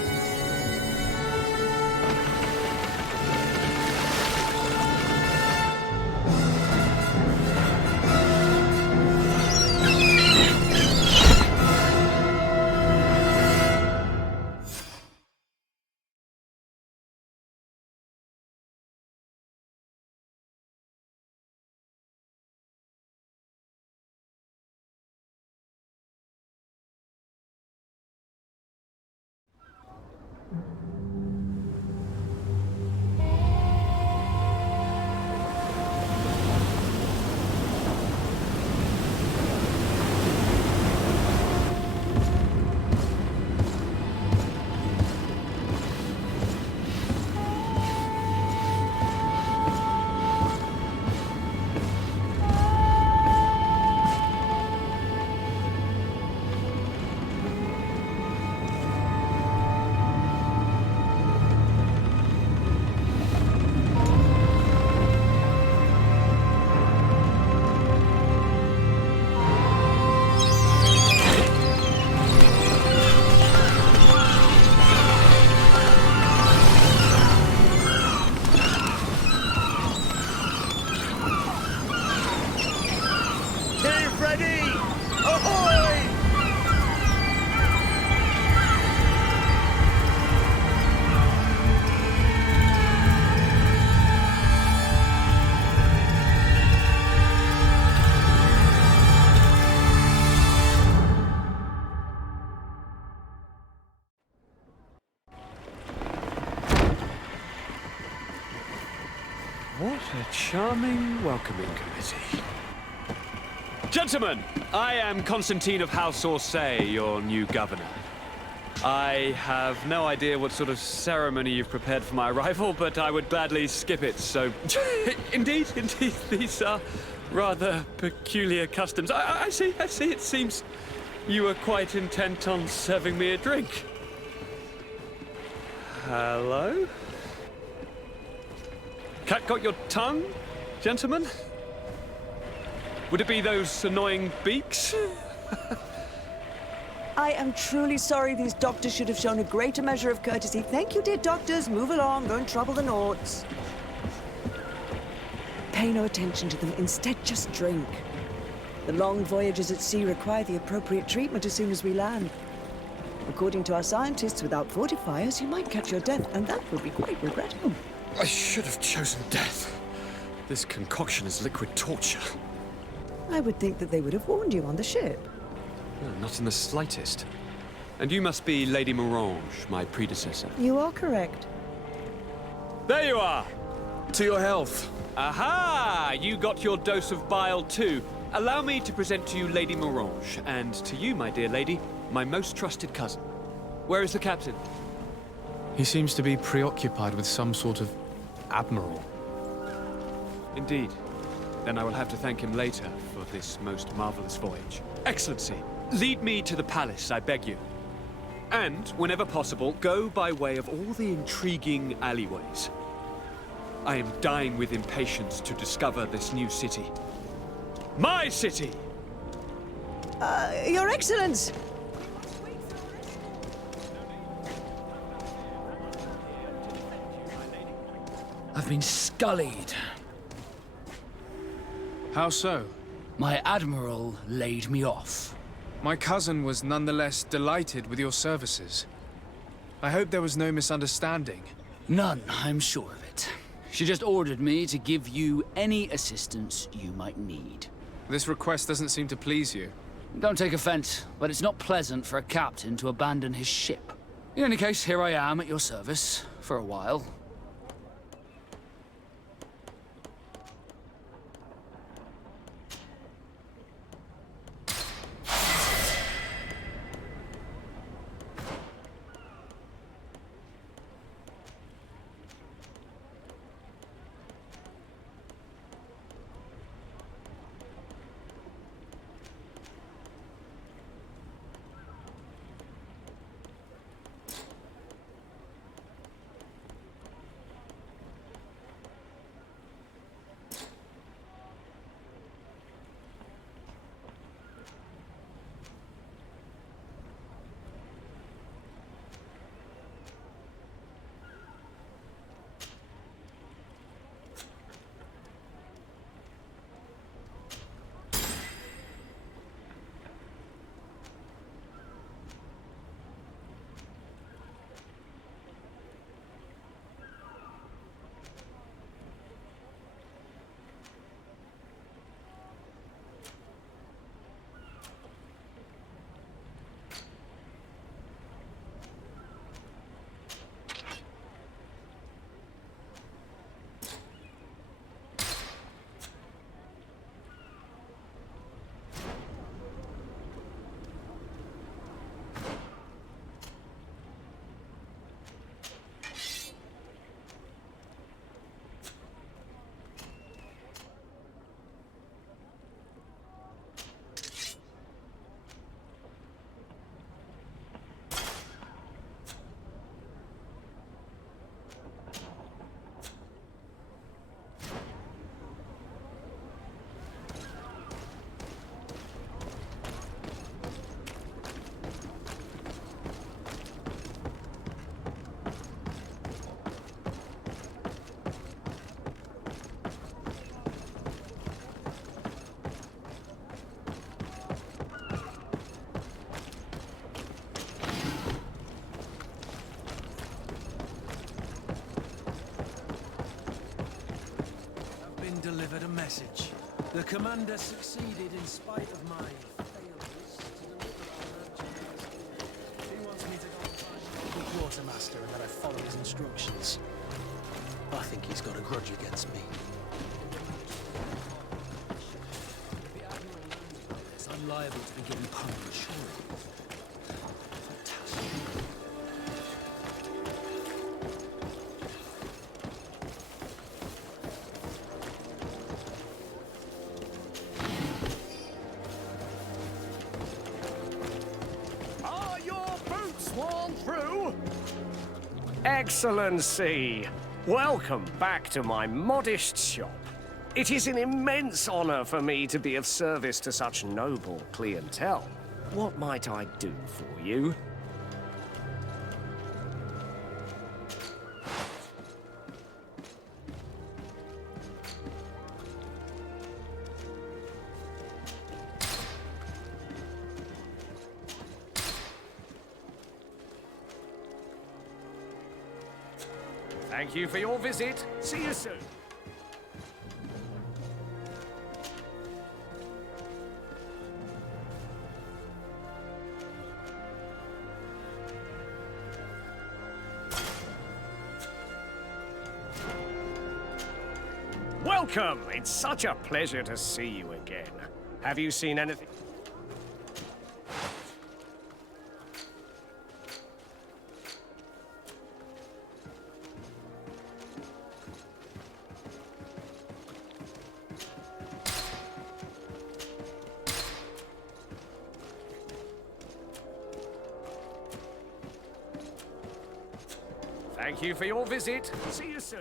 What a charming welcoming committee. Gentlemen, I am Constantine of House Orsay, your new governor. I have no idea what sort of ceremony you've prepared for my arrival, but I would gladly skip it, so... Indeed, these are rather peculiar customs. I see, it seems you were quite intent on serving me a drink. Hello? Cat got your tongue, gentlemen? Would it be those annoying beaks? I am truly sorry. These doctors should have shown a greater measure of courtesy. Thank you, dear doctors. Move along. Don't trouble the Nords. Pay no attention to them. Instead, just drink. The long voyages at sea require the appropriate treatment as soon as we land. According to our scientists, without fortifiers, you might catch your death, and that would be quite regrettable. I should have chosen death. This concoction is liquid torture. I would think that they would have warned you on the ship. No, not in the slightest. And you must be Lady Morange, my predecessor. You are correct. There you are! To your health. Aha! You got your dose of bile too. Allow me to present to you Lady Morange, and to you, my dear lady, my most trusted cousin. Where is the captain? He seems to be preoccupied with some sort of admiral. Indeed. Then I will have to thank him later for this most marvelous voyage. Excellency, lead me to the palace, I beg you. And, whenever possible, go by way of all the intriguing alleyways. I am dying with impatience to discover this new city. My city! Your Excellence! I've been scullied. How so? My admiral laid me off. My cousin was nonetheless delighted with your services. I hope there was no misunderstanding. None, I'm sure of it. She just ordered me to give you any assistance you might need. This request doesn't seem to please you. Don't take offense, but it's not pleasant for a captain to abandon his ship. In any case, here I am at your service, for a while. Delivered a message. The commander succeeded in spite of my failures to deliver our urgent. He wants me to go and find the quartermaster and that I follow his instructions. I think he's got a grudge against me. If the admiral learns about this, I'm liable to be given permanent shore. Fantastic. Excellency, welcome back to my modest shop. It is an immense honor for me to be of service to such noble clientele. What might I do for you? Thank you for your visit. See you soon. Welcome! It's such a pleasure to see you again. Have you seen anything? Thank you for your visit. See you soon.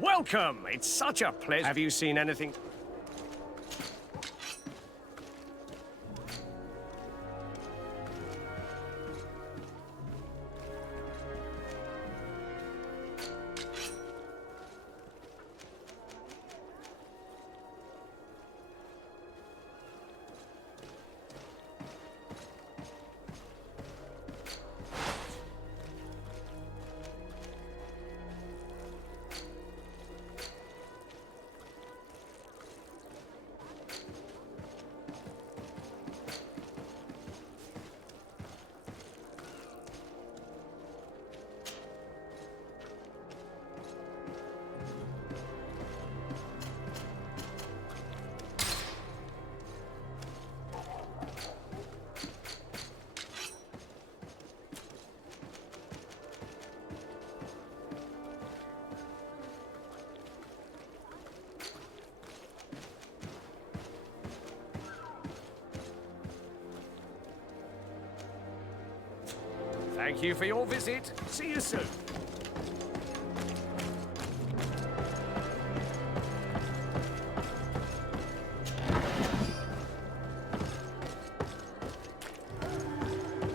Welcome! It's such a pleasure. Have you seen anything? Thank you for your visit. See you soon.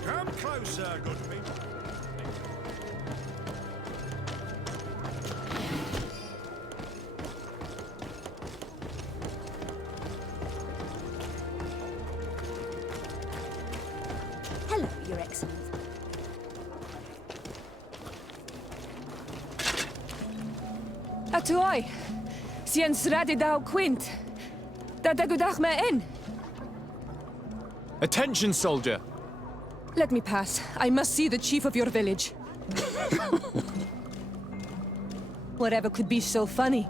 Come closer, good people. Hello, Your Excellency. Atuoi, sien sradidau quint. Dadagudach me in. Attention, soldier! Let me pass. I must see the chief of your village. Whatever could be so funny?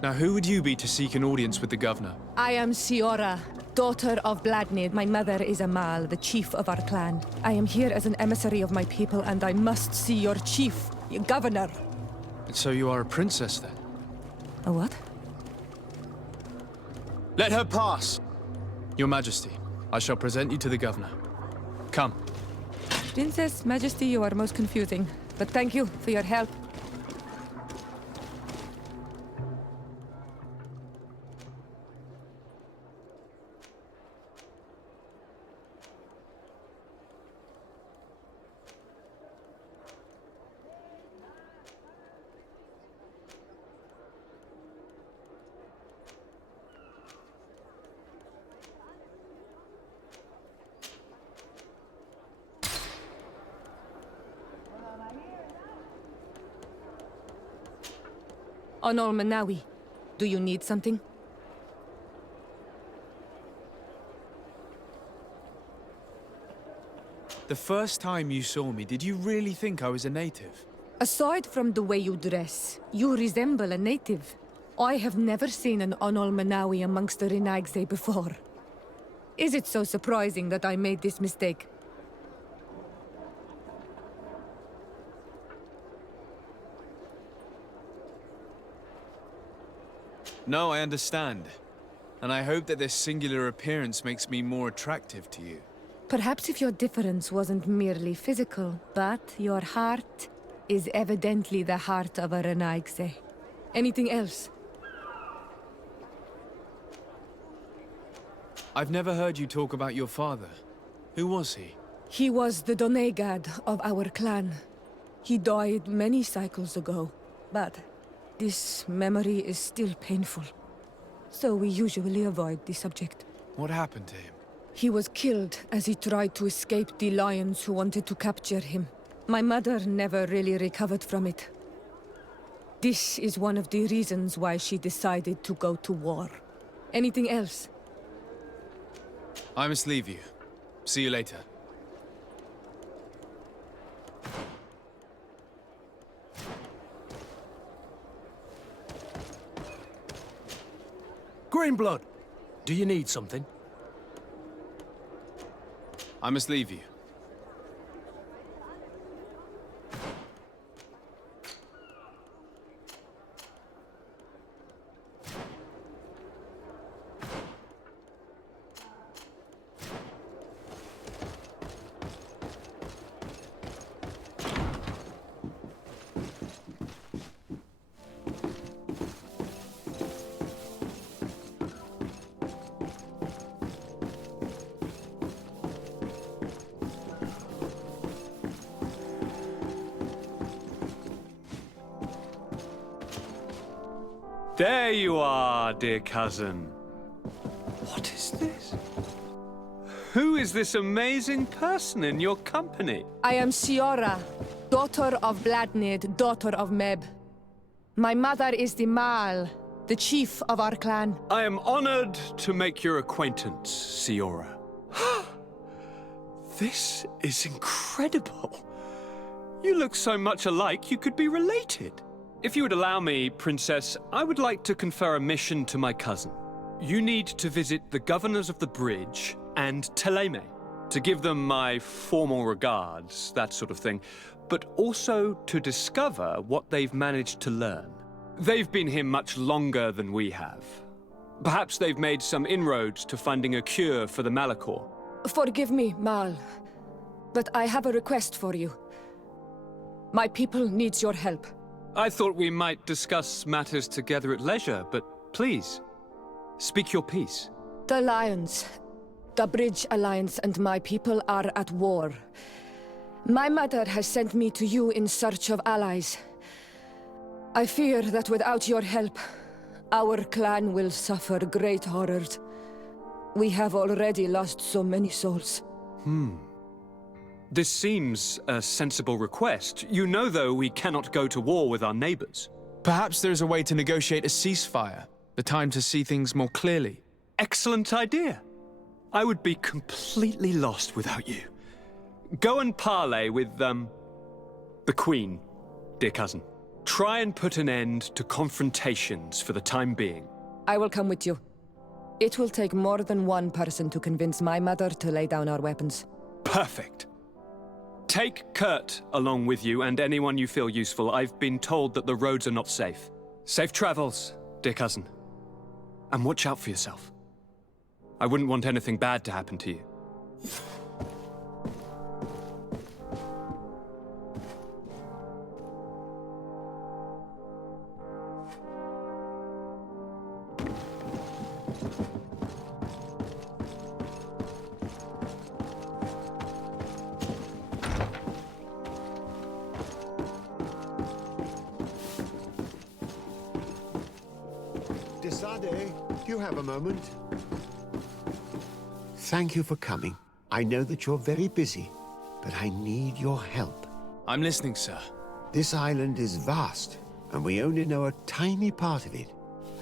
Now, who would you be to seek an audience with the governor? I am Siora, daughter of Bladnid. My mother is Amal, the chief of our clan. I am here as an emissary of my people, and I must see your chief, your governor. So you are a princess, then? A what? Let her pass! Your Majesty, I shall present you to the governor. Come. Princess, Majesty, you are most confusing. But thank you for your help. Onol Manawi, do you need something? The first time you saw me, did you really think I was a native? Aside from the way you dress, you resemble a native. I have never seen an Onol Manawi amongst the Renaigse before. Is it so surprising that I made this mistake? No, I understand. And I hope that this singular appearance makes me more attractive to you. Perhaps if your difference wasn't merely physical, but your heart is evidently the heart of a Renaigse. Anything else? I've never heard you talk about your father. Who was he? He was the Donegad of our clan. He died many cycles ago, but this memory is still painful. So we usually avoid the subject. What happened to him? He was killed as he tried to escape the lions who wanted to capture him. My mother never really recovered from it. This is one of the reasons why she decided to go to war. Anything else? I must leave you. See you later. Greenblood, do you need something? I must leave you. There you are, dear cousin. What is this? Who is this amazing person in your company? I am Siora, daughter of Bladnid, daughter of Meb. My mother is the Mal, the chief of our clan. I am honored to make your acquaintance, Siora. This is incredible. You look so much alike you could be related. If you would allow me, Princess, I would like to confer a mission to my cousin. You need to visit the governors of the bridge and Teleme to give them my formal regards, that sort of thing, but also to discover what they've managed to learn. They've been here much longer than we have. Perhaps they've made some inroads to finding a cure for the Malachor. Forgive me, Mal, but I have a request for you. My people needs your help. I thought we might discuss matters together at leisure, but please, speak your piece. The Lions, the Bridge Alliance and my people are at war. My mother has sent me to you in search of allies. I fear that without your help, our clan will suffer great horrors. We have already lost so many souls. This seems a sensible request. You know, though, we cannot go to war with our neighbors. Perhaps there's a way to negotiate a ceasefire. The time to see things more clearly. Excellent idea. I would be completely lost without you. Go and parley with, the Queen, dear cousin. Try and put an end to confrontations for the time being. I will come with you. It will take more than one person to convince my mother to lay down our weapons. Perfect. Take Kurt along with you and anyone you feel useful. I've been told that the roads are not safe. Safe travels, dear cousin. And watch out for yourself. I wouldn't want anything bad to happen to you. Desade, do you have a moment? Thank you for coming. I know that you're very busy, but I need your help. I'm listening, sir. This island is vast, and we only know a tiny part of it.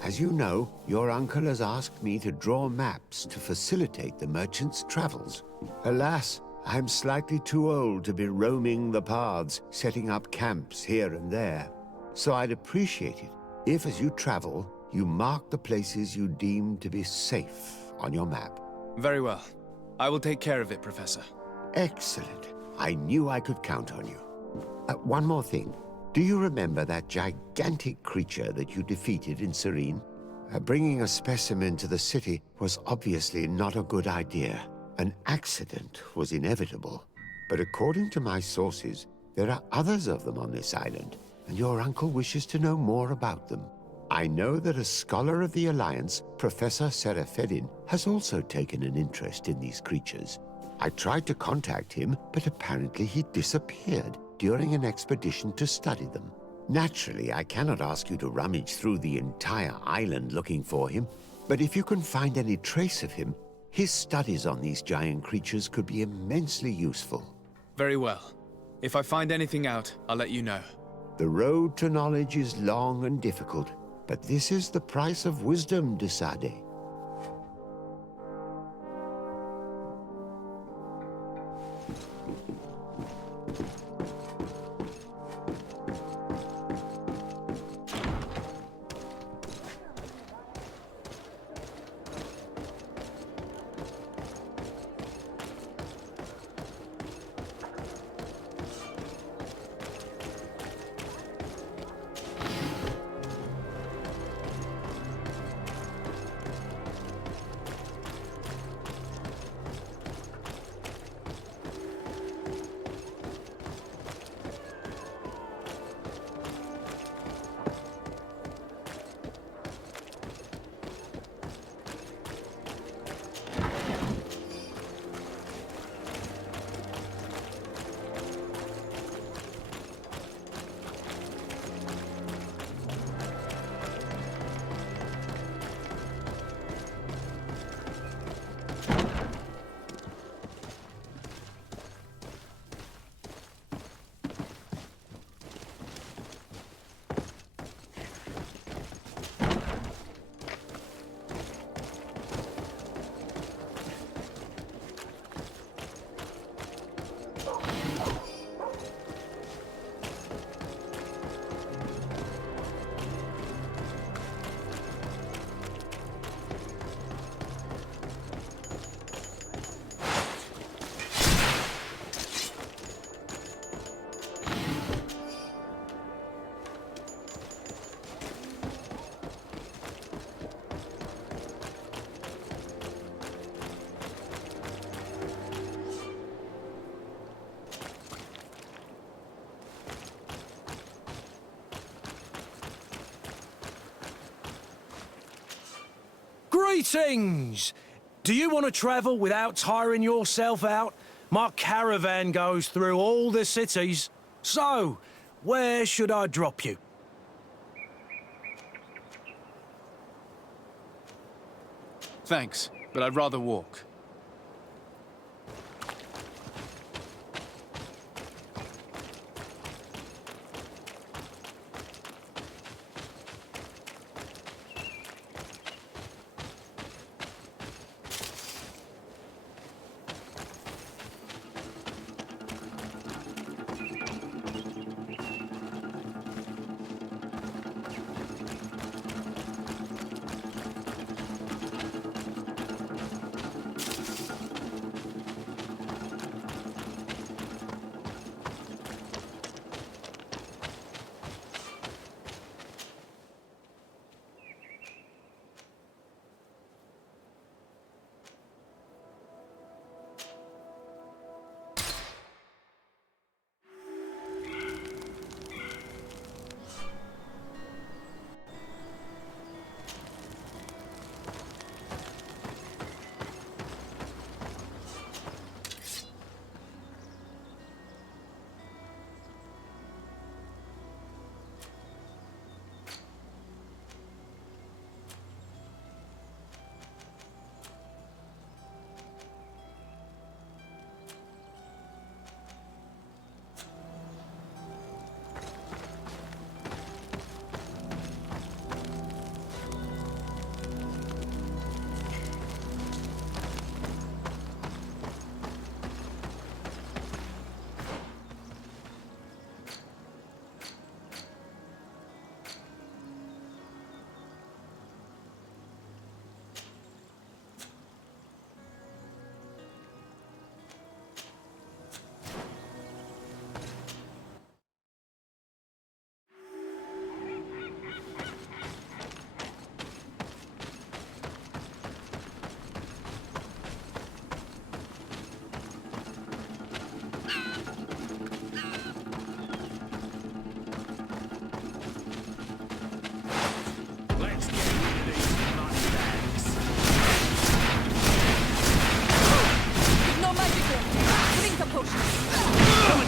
As you know, your uncle has asked me to draw maps to facilitate the merchants' travels. Alas, I'm slightly too old to be roaming the paths, setting up camps here and there. So I'd appreciate it if, as you travel, you mark the places you deem to be safe on your map. Very well. I will take care of it, Professor. Excellent. I knew I could count on you. One more thing. Do you remember that gigantic creature that you defeated in Serene? Bringing a specimen to the city was obviously not a good idea. An accident was inevitable. But according to my sources, there are others of them on this island, and your uncle wishes to know more about them. I know that a scholar of the Alliance, Professor Serafedin, has also taken an interest in these creatures. I tried to contact him, but apparently he disappeared during an expedition to study them. Naturally, I cannot ask you to rummage through the entire island looking for him, but if you can find any trace of him, His studies on these giant creatures could be immensely useful. Very well. If I find anything out, I'll let you know. The road to knowledge is long and difficult, but this is the price of wisdom, de Sade. Greetings! Do you want to travel without tiring yourself out? My caravan goes through all the cities. So, where should I drop you? Thanks, but I'd rather walk.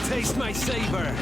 Taste my saber!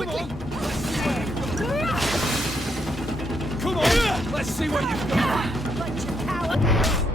quickly! Come on! Let's see what you've got! Bunch of cowards!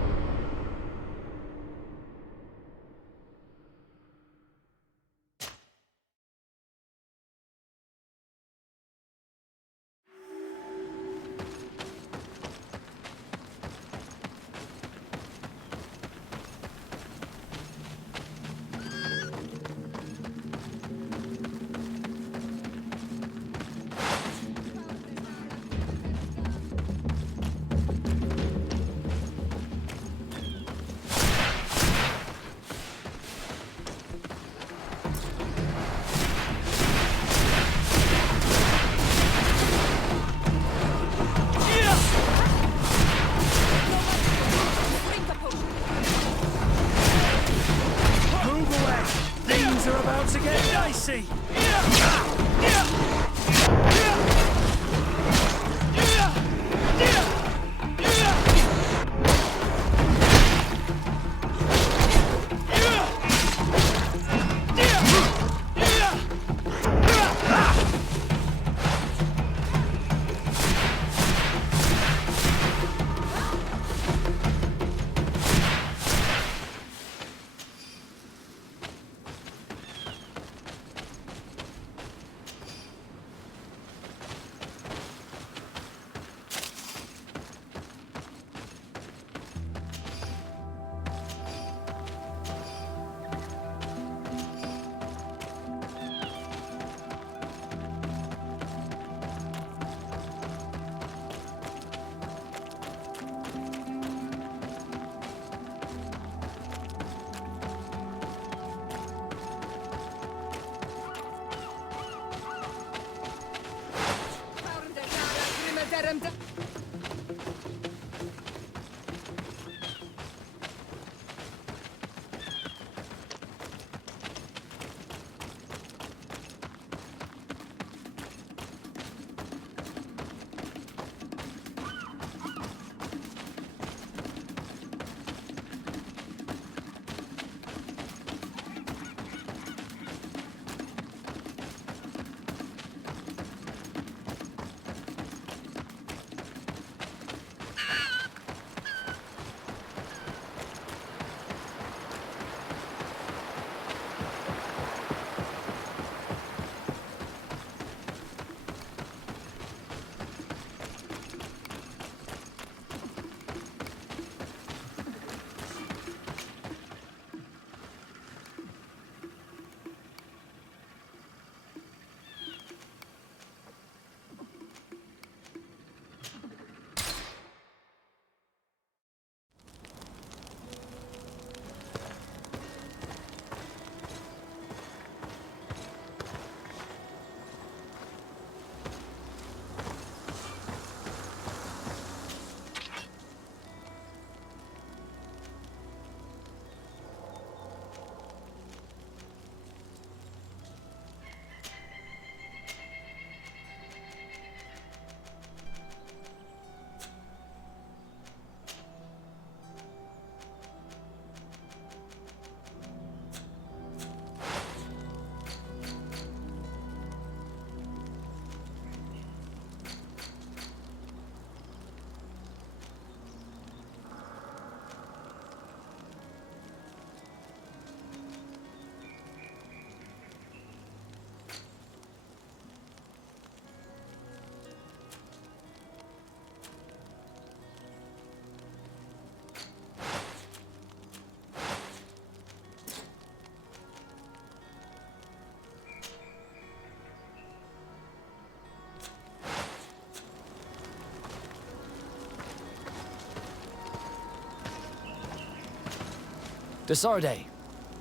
Desarde,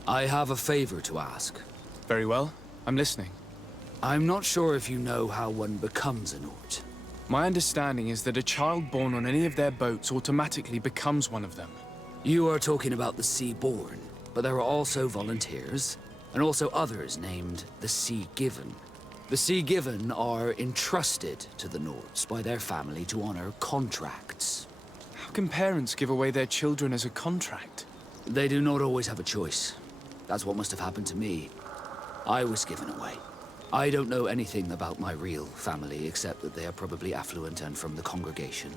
I have a favor to ask. Very well. I'm listening. I'm not sure if you know how one becomes a Nort. My understanding is that a child born on any of their boats automatically becomes one of them. You are talking about the Sea-born, but there are also volunteers, and also others named the Sea-given. The Sea-given are entrusted to the Norts by their family to honor contracts. How can parents give away their children as a contract? They do not always have a choice. That's what must have happened to me. I was given away. I don't know anything about my real family, except that they are probably affluent and from the congregation.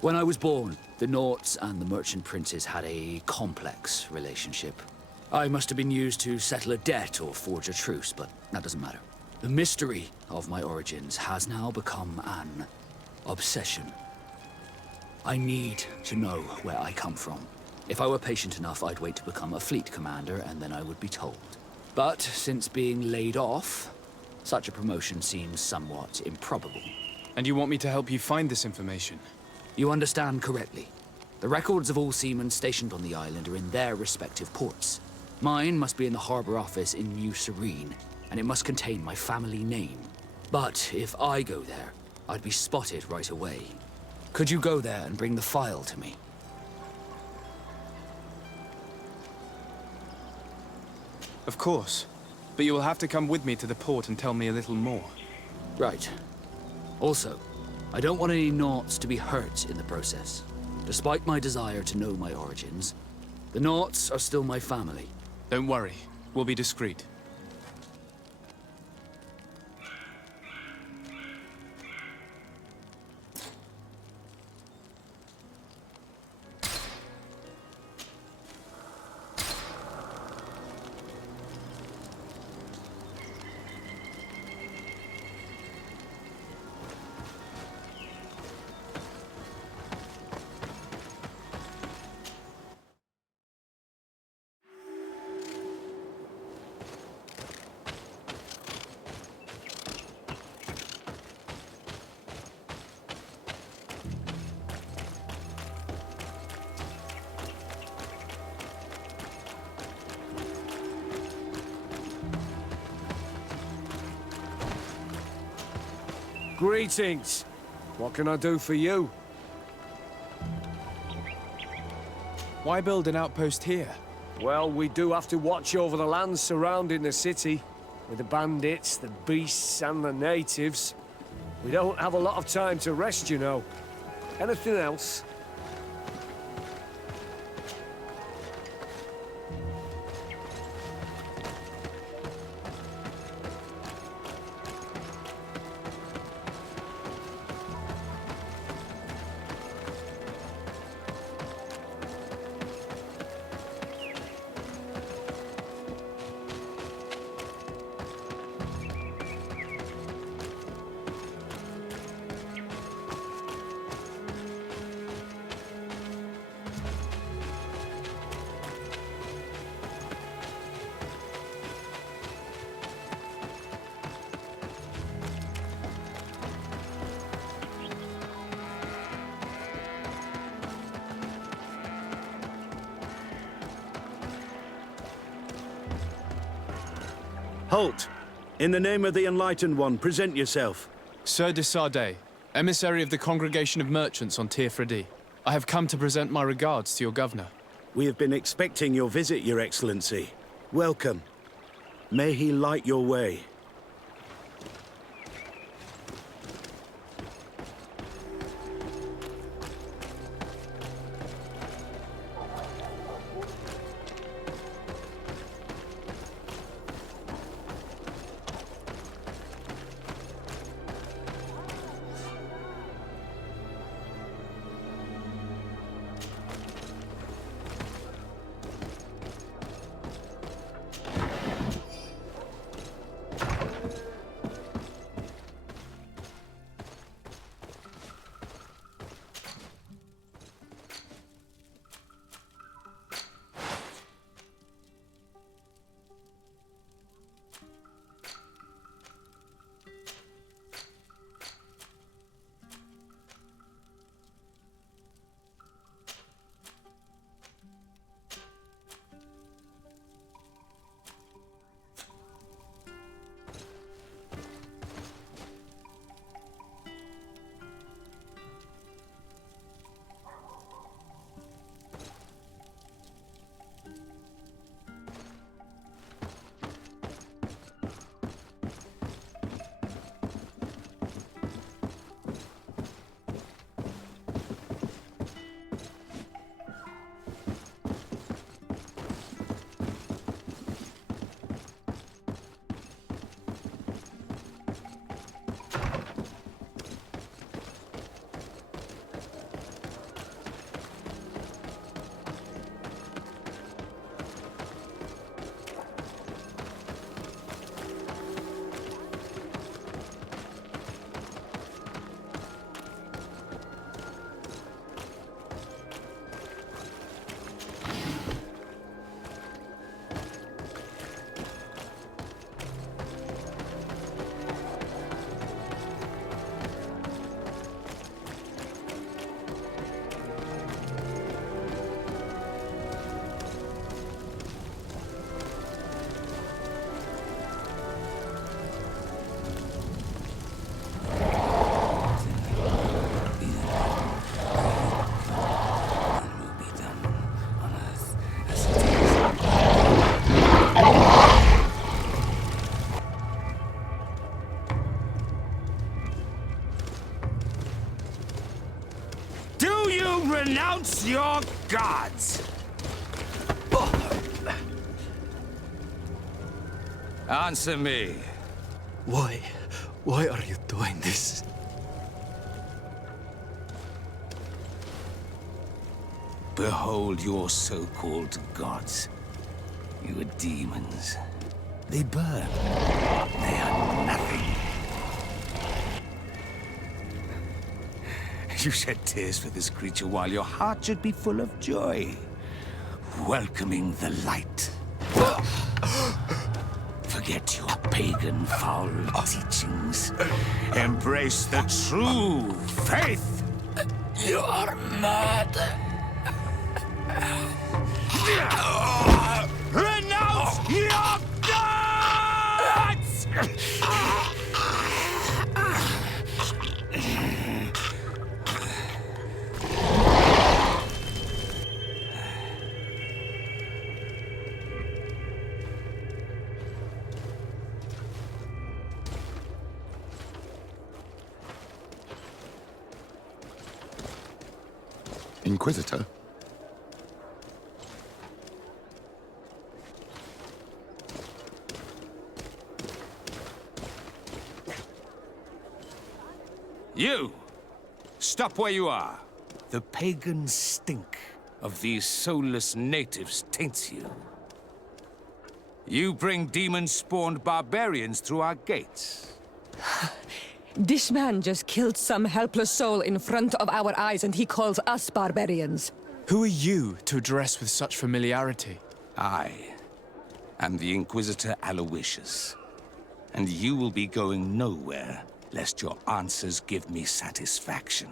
When I was born, the Norts and the merchant princes had a complex relationship. I must have been used to settle a debt or forge a truce, but that doesn't matter. The mystery of my origins has now become an obsession. I need to know where I come from. If I were patient enough, I'd wait to become a fleet commander, and then I would be told. But since being laid off, such a promotion seems somewhat improbable. And you want me to help you find this information? You understand correctly. The records of all seamen stationed on the island are in their respective ports. Mine must be in the harbor office in New Serene, and it must contain my family name. But if I go there, I'd be spotted right away. Could you go there and bring the file to me? Of course. But you will have to come with me to the port and tell me a little more. Right. Also, I don't want any Nauts to be hurt in the process. Despite my desire to know my origins, the Nauts are still my family. Don't worry. We'll be discreet. Greetings. What can I do for you? Why build an outpost here? Well, we do have to watch over the lands surrounding the city, with the bandits, the beasts, and the natives. We don't have a lot of time to rest, you know. Anything else? Halt! In the name of the Enlightened One, present yourself. Sir de Sardet, emissary of the Congregation of Merchants on Tirfredi. I have come to present my regards to your governor. We have been expecting your visit, Your Excellency. Welcome. May he light your way. renounce your gods! Answer me. Why? Why are you doing this? Behold your so-called gods. You are demons. They burn. They are nothing. You shed tears for this creature while your heart should be full of joy. Welcoming the light. Forget your pagan foul teachings. Embrace the true faith. You are mad. Renounce your gods! Inquisitor? You! Stop where you are. The pagan stink of these soulless natives taints you. You bring demon-spawned barbarians through our gates. This man just killed some helpless soul in front of our eyes, and he calls us barbarians. Who are you to address with such familiarity? I am the Inquisitor Aloysius, and you will be going nowhere lest your answers give me satisfaction.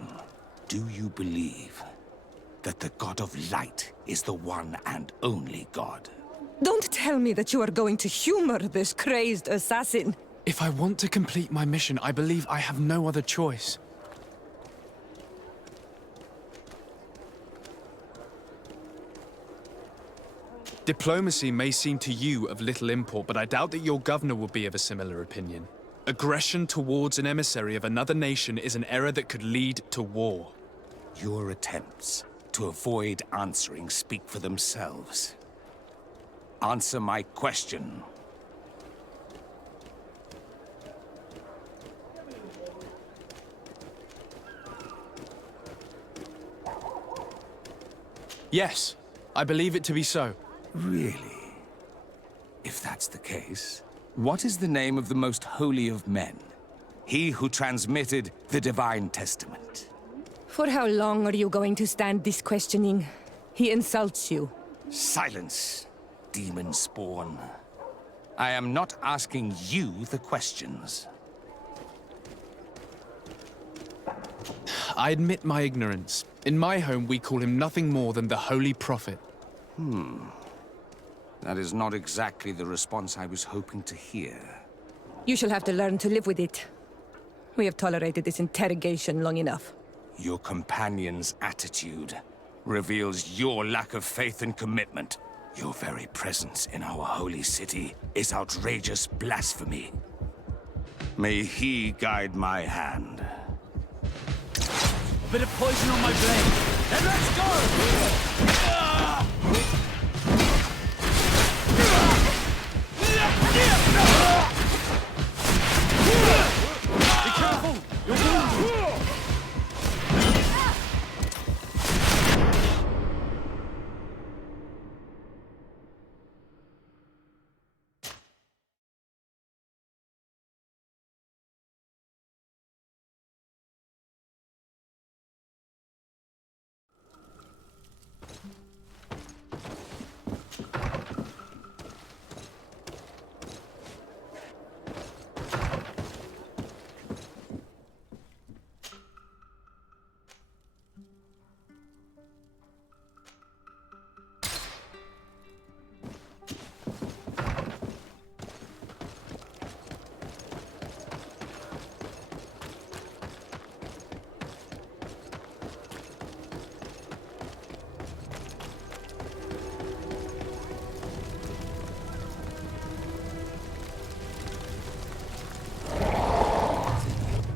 Do you believe that the God of Light is the one and only God? Don't tell me that you are going to humor this crazed assassin. If I want to complete my mission, I believe I have no other choice. Diplomacy may seem to you of little import, but I doubt that your governor will be of a similar opinion. Aggression towards an emissary of another nation is an error that could lead to war. Your attempts to avoid answering speak for themselves. Answer my question. Yes, I believe it to be so. Really? If that's the case, what is the name of the most holy of men? He who transmitted the Divine Testament. For how long are you going to stand this questioning? He insults you. Silence, demon spawn. I am not asking you the questions. I admit my ignorance. In my home, we call him nothing more than the Holy Prophet. That is not exactly the response I was hoping to hear. You shall have to learn to live with it. We have tolerated this interrogation long enough. Your companion's attitude reveals your lack of faith and commitment. Your very presence in our holy city is outrageous blasphemy. May he guide my hand. Bit of poison on my blade. And let's go! Be careful! You're wounded!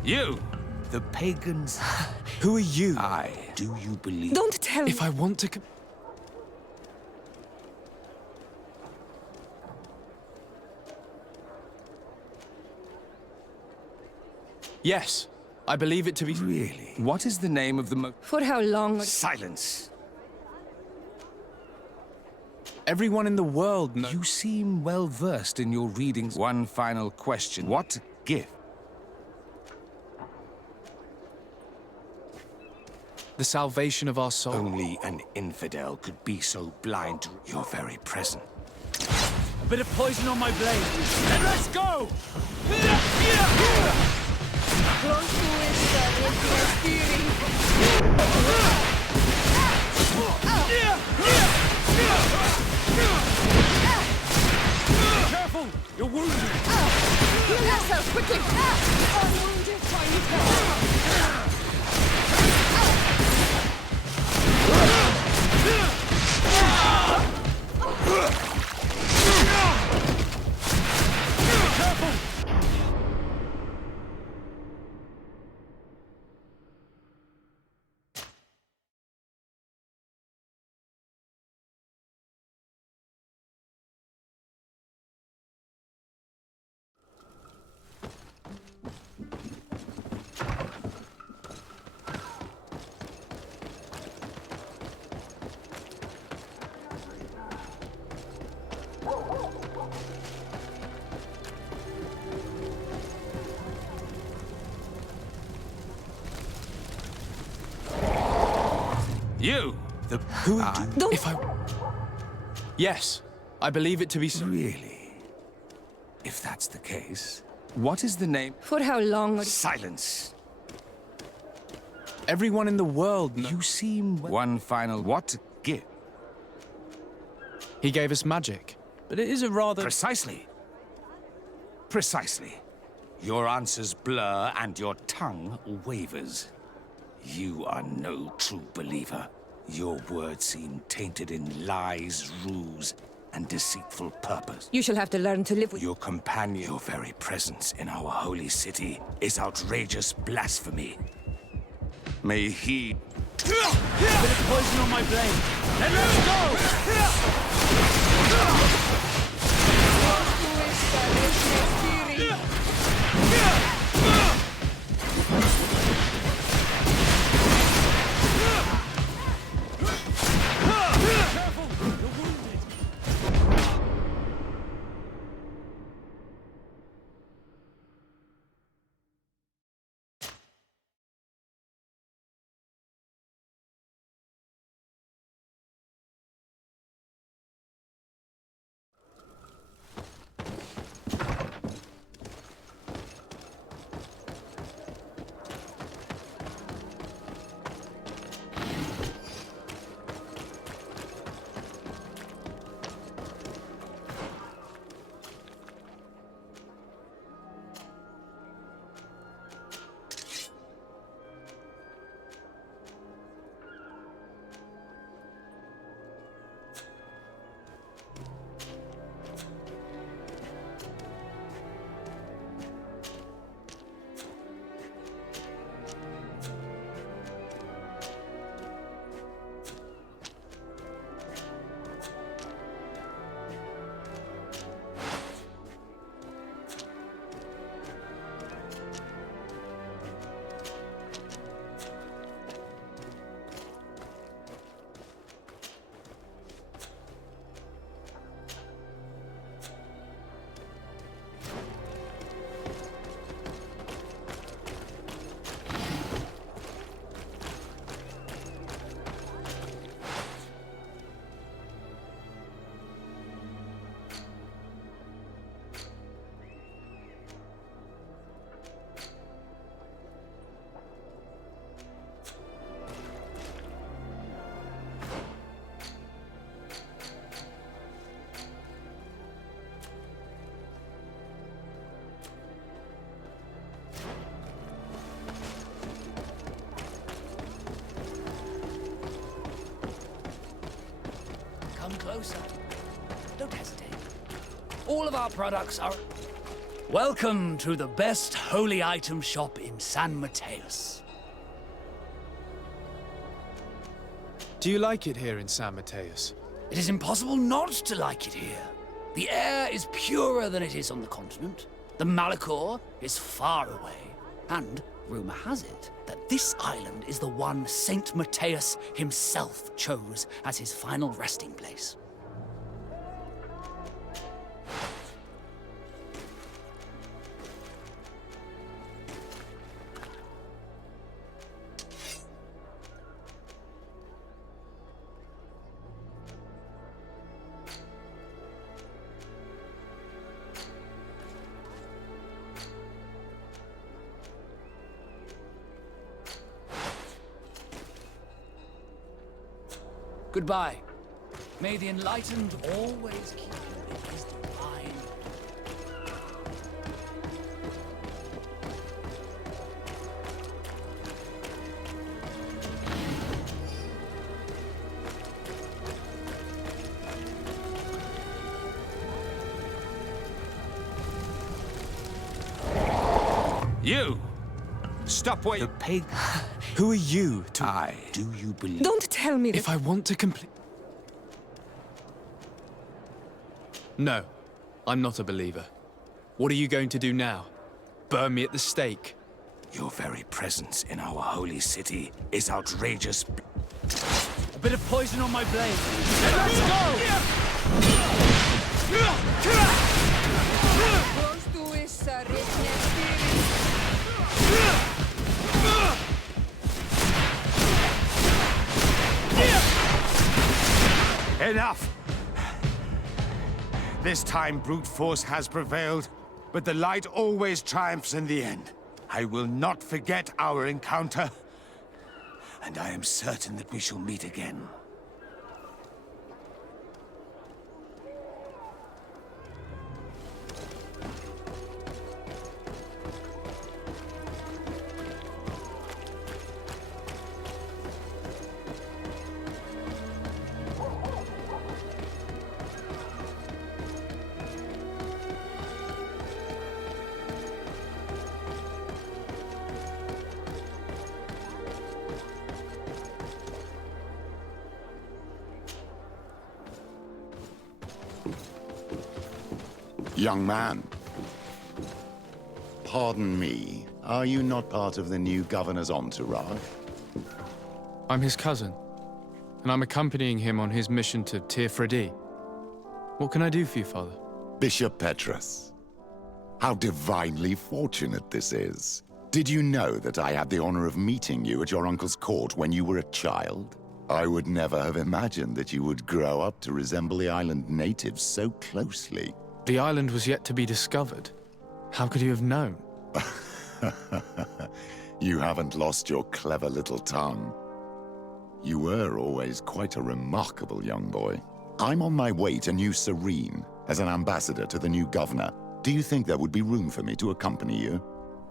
You, the pagans. Who are you? I Do you believe? Don't tell me. If I want to... Yes, I believe it to be... Really? What is the name of the For how long? Silence! Everyone in the world knows... You seem well versed in your readings. One final question. What gift? The salvation of our soul. Only an infidel could be so blind to your very presence. A bit of poison on my blade. And let's go! Careful! You're wounded! Heal yourself, quickly! Unwounded, tiny girl! You! The... Who do... If I... Yes, I believe it to be so. Really? If that's the case, what is the name? For how long? Silence! Everyone in the world knows... You seem... One final... What gift? He gave us magic, but it is a rather... Precisely. Precisely. Your answers blur and your tongue wavers. You are no true believer. Your words seem tainted in lies, ruse, and deceitful purpose. You shall have to learn to live with... Your companion, your very presence in our holy city is outrageous blasphemy. May he... A bit of poison on my blade. Then let's closer. Don't hesitate. All of our products are... Welcome to the best holy item shop in San Mateus. Do you like it here in San Mateus? It is impossible not to like it here. The air is purer than it is on the continent. The Malachor is far away. And rumor has it that this island is the one Saint Mateus himself chose as his final resting place. Goodbye. May the enlightened always keep you in his divine. You! Stop where you... Pig. Who are you to... Do you believe... Don't tell me If I want to complete... No, I'm not a believer. What are you going to do now? Burn me at the stake? Your very presence in our holy city is outrageous. A bit of poison on my blade. Let's Enough! This time brute force has prevailed, but the light always triumphs in the end. I will not forget our encounter, and I am certain that we shall meet again. Young man, pardon me, are you not part of the new governor's entourage? I'm his cousin, and I'm accompanying him on his mission to Tirfredi. What can I do for you, Father? Bishop Petrus, how divinely fortunate this is. Did you know that I had the honor of meeting you at your uncle's court when you were a child? I would never have imagined that you would grow up to resemble the island natives so closely. The island was yet to be discovered. How could you have known? You haven't lost your clever little tongue. You were always quite a remarkable young boy. I'm on my way to New Serene as an ambassador to the new governor. Do you think there would be room for me to accompany you?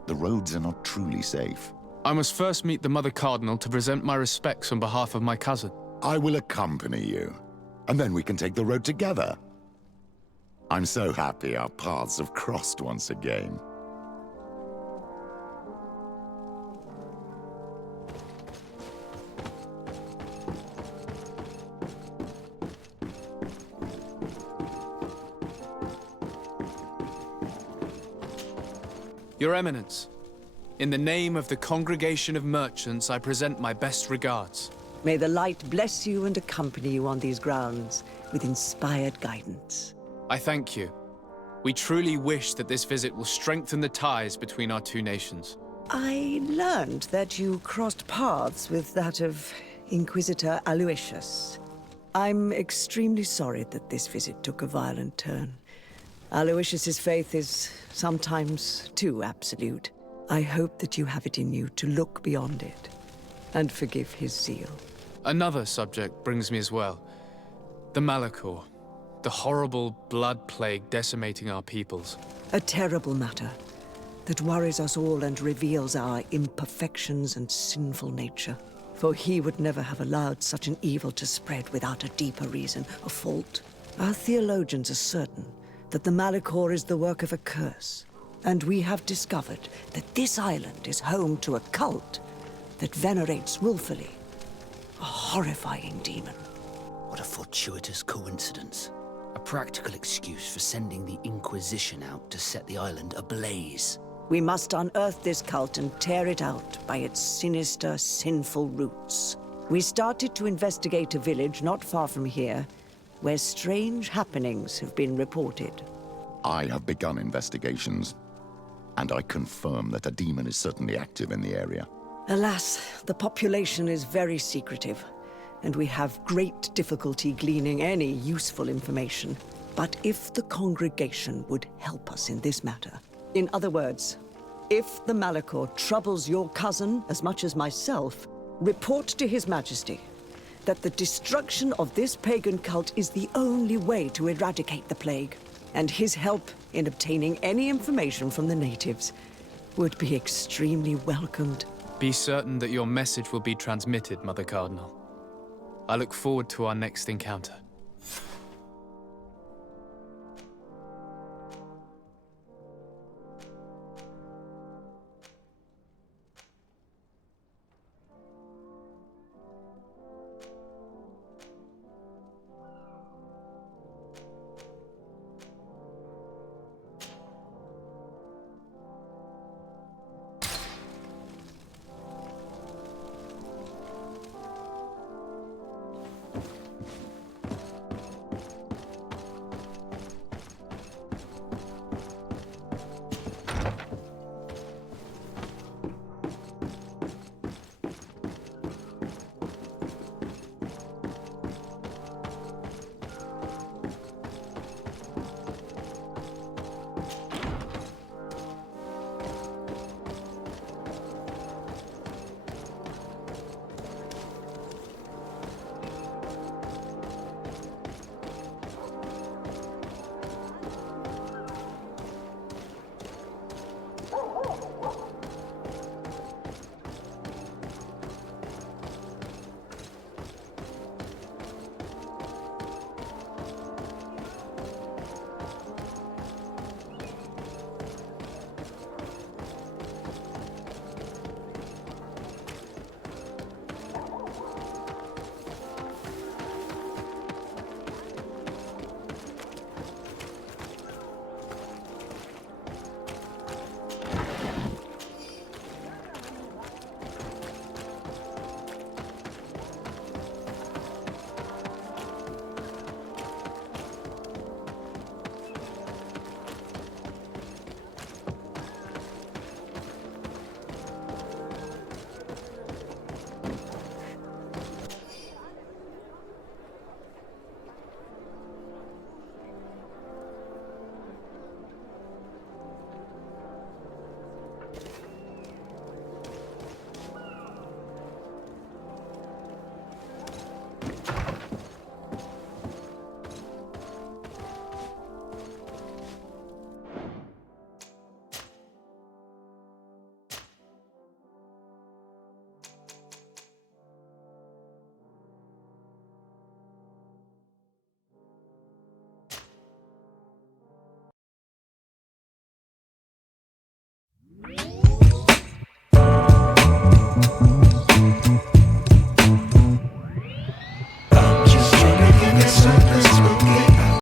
The roads are not truly safe. I must first meet the Mother Cardinal to present my respects on behalf of my cousin. I will accompany you, and then we can take the road together. I'm so happy our paths have crossed once again. Your Eminence, in the name of the Congregation of Merchants, I present my best regards. May the light bless you and accompany you on these grounds with inspired guidance. I thank you. We truly wish that this visit will strengthen the ties between our two nations. I learned that you crossed paths with that of Inquisitor Aloysius. I'm extremely sorry that this visit took a violent turn. Aloysius's faith is sometimes too absolute. I hope that you have it in you to look beyond it and forgive his zeal. Another subject brings me as well. The Malachor. The horrible blood plague decimating our peoples. A terrible matter that worries us all and reveals our imperfections and sinful nature. For he would never have allowed such an evil to spread without a deeper reason, a fault. Our theologians are certain that the Malachor is the work of a curse, and we have discovered that this island is home to a cult that venerates willfully. A horrifying demon. What a fortuitous coincidence. A practical excuse for sending the Inquisition out to set the island ablaze. We must unearth this cult and tear it out by its sinister, sinful roots. We started to investigate a village not far from here, where strange happenings have been reported. I have begun investigations, and I confirm that a demon is certainly active in the area. Alas, the population is very secretive, and we have great difficulty gleaning any useful information. But if the congregation would help us in this matter, in other words, if the Malachor troubles your cousin as much as myself, report to His Majesty that the destruction of this pagan cult is the only way to eradicate the plague, and his help in obtaining any information from the natives would be extremely welcomed. Be certain that your message will be transmitted, Mother Cardinal. I look forward to our next encounter.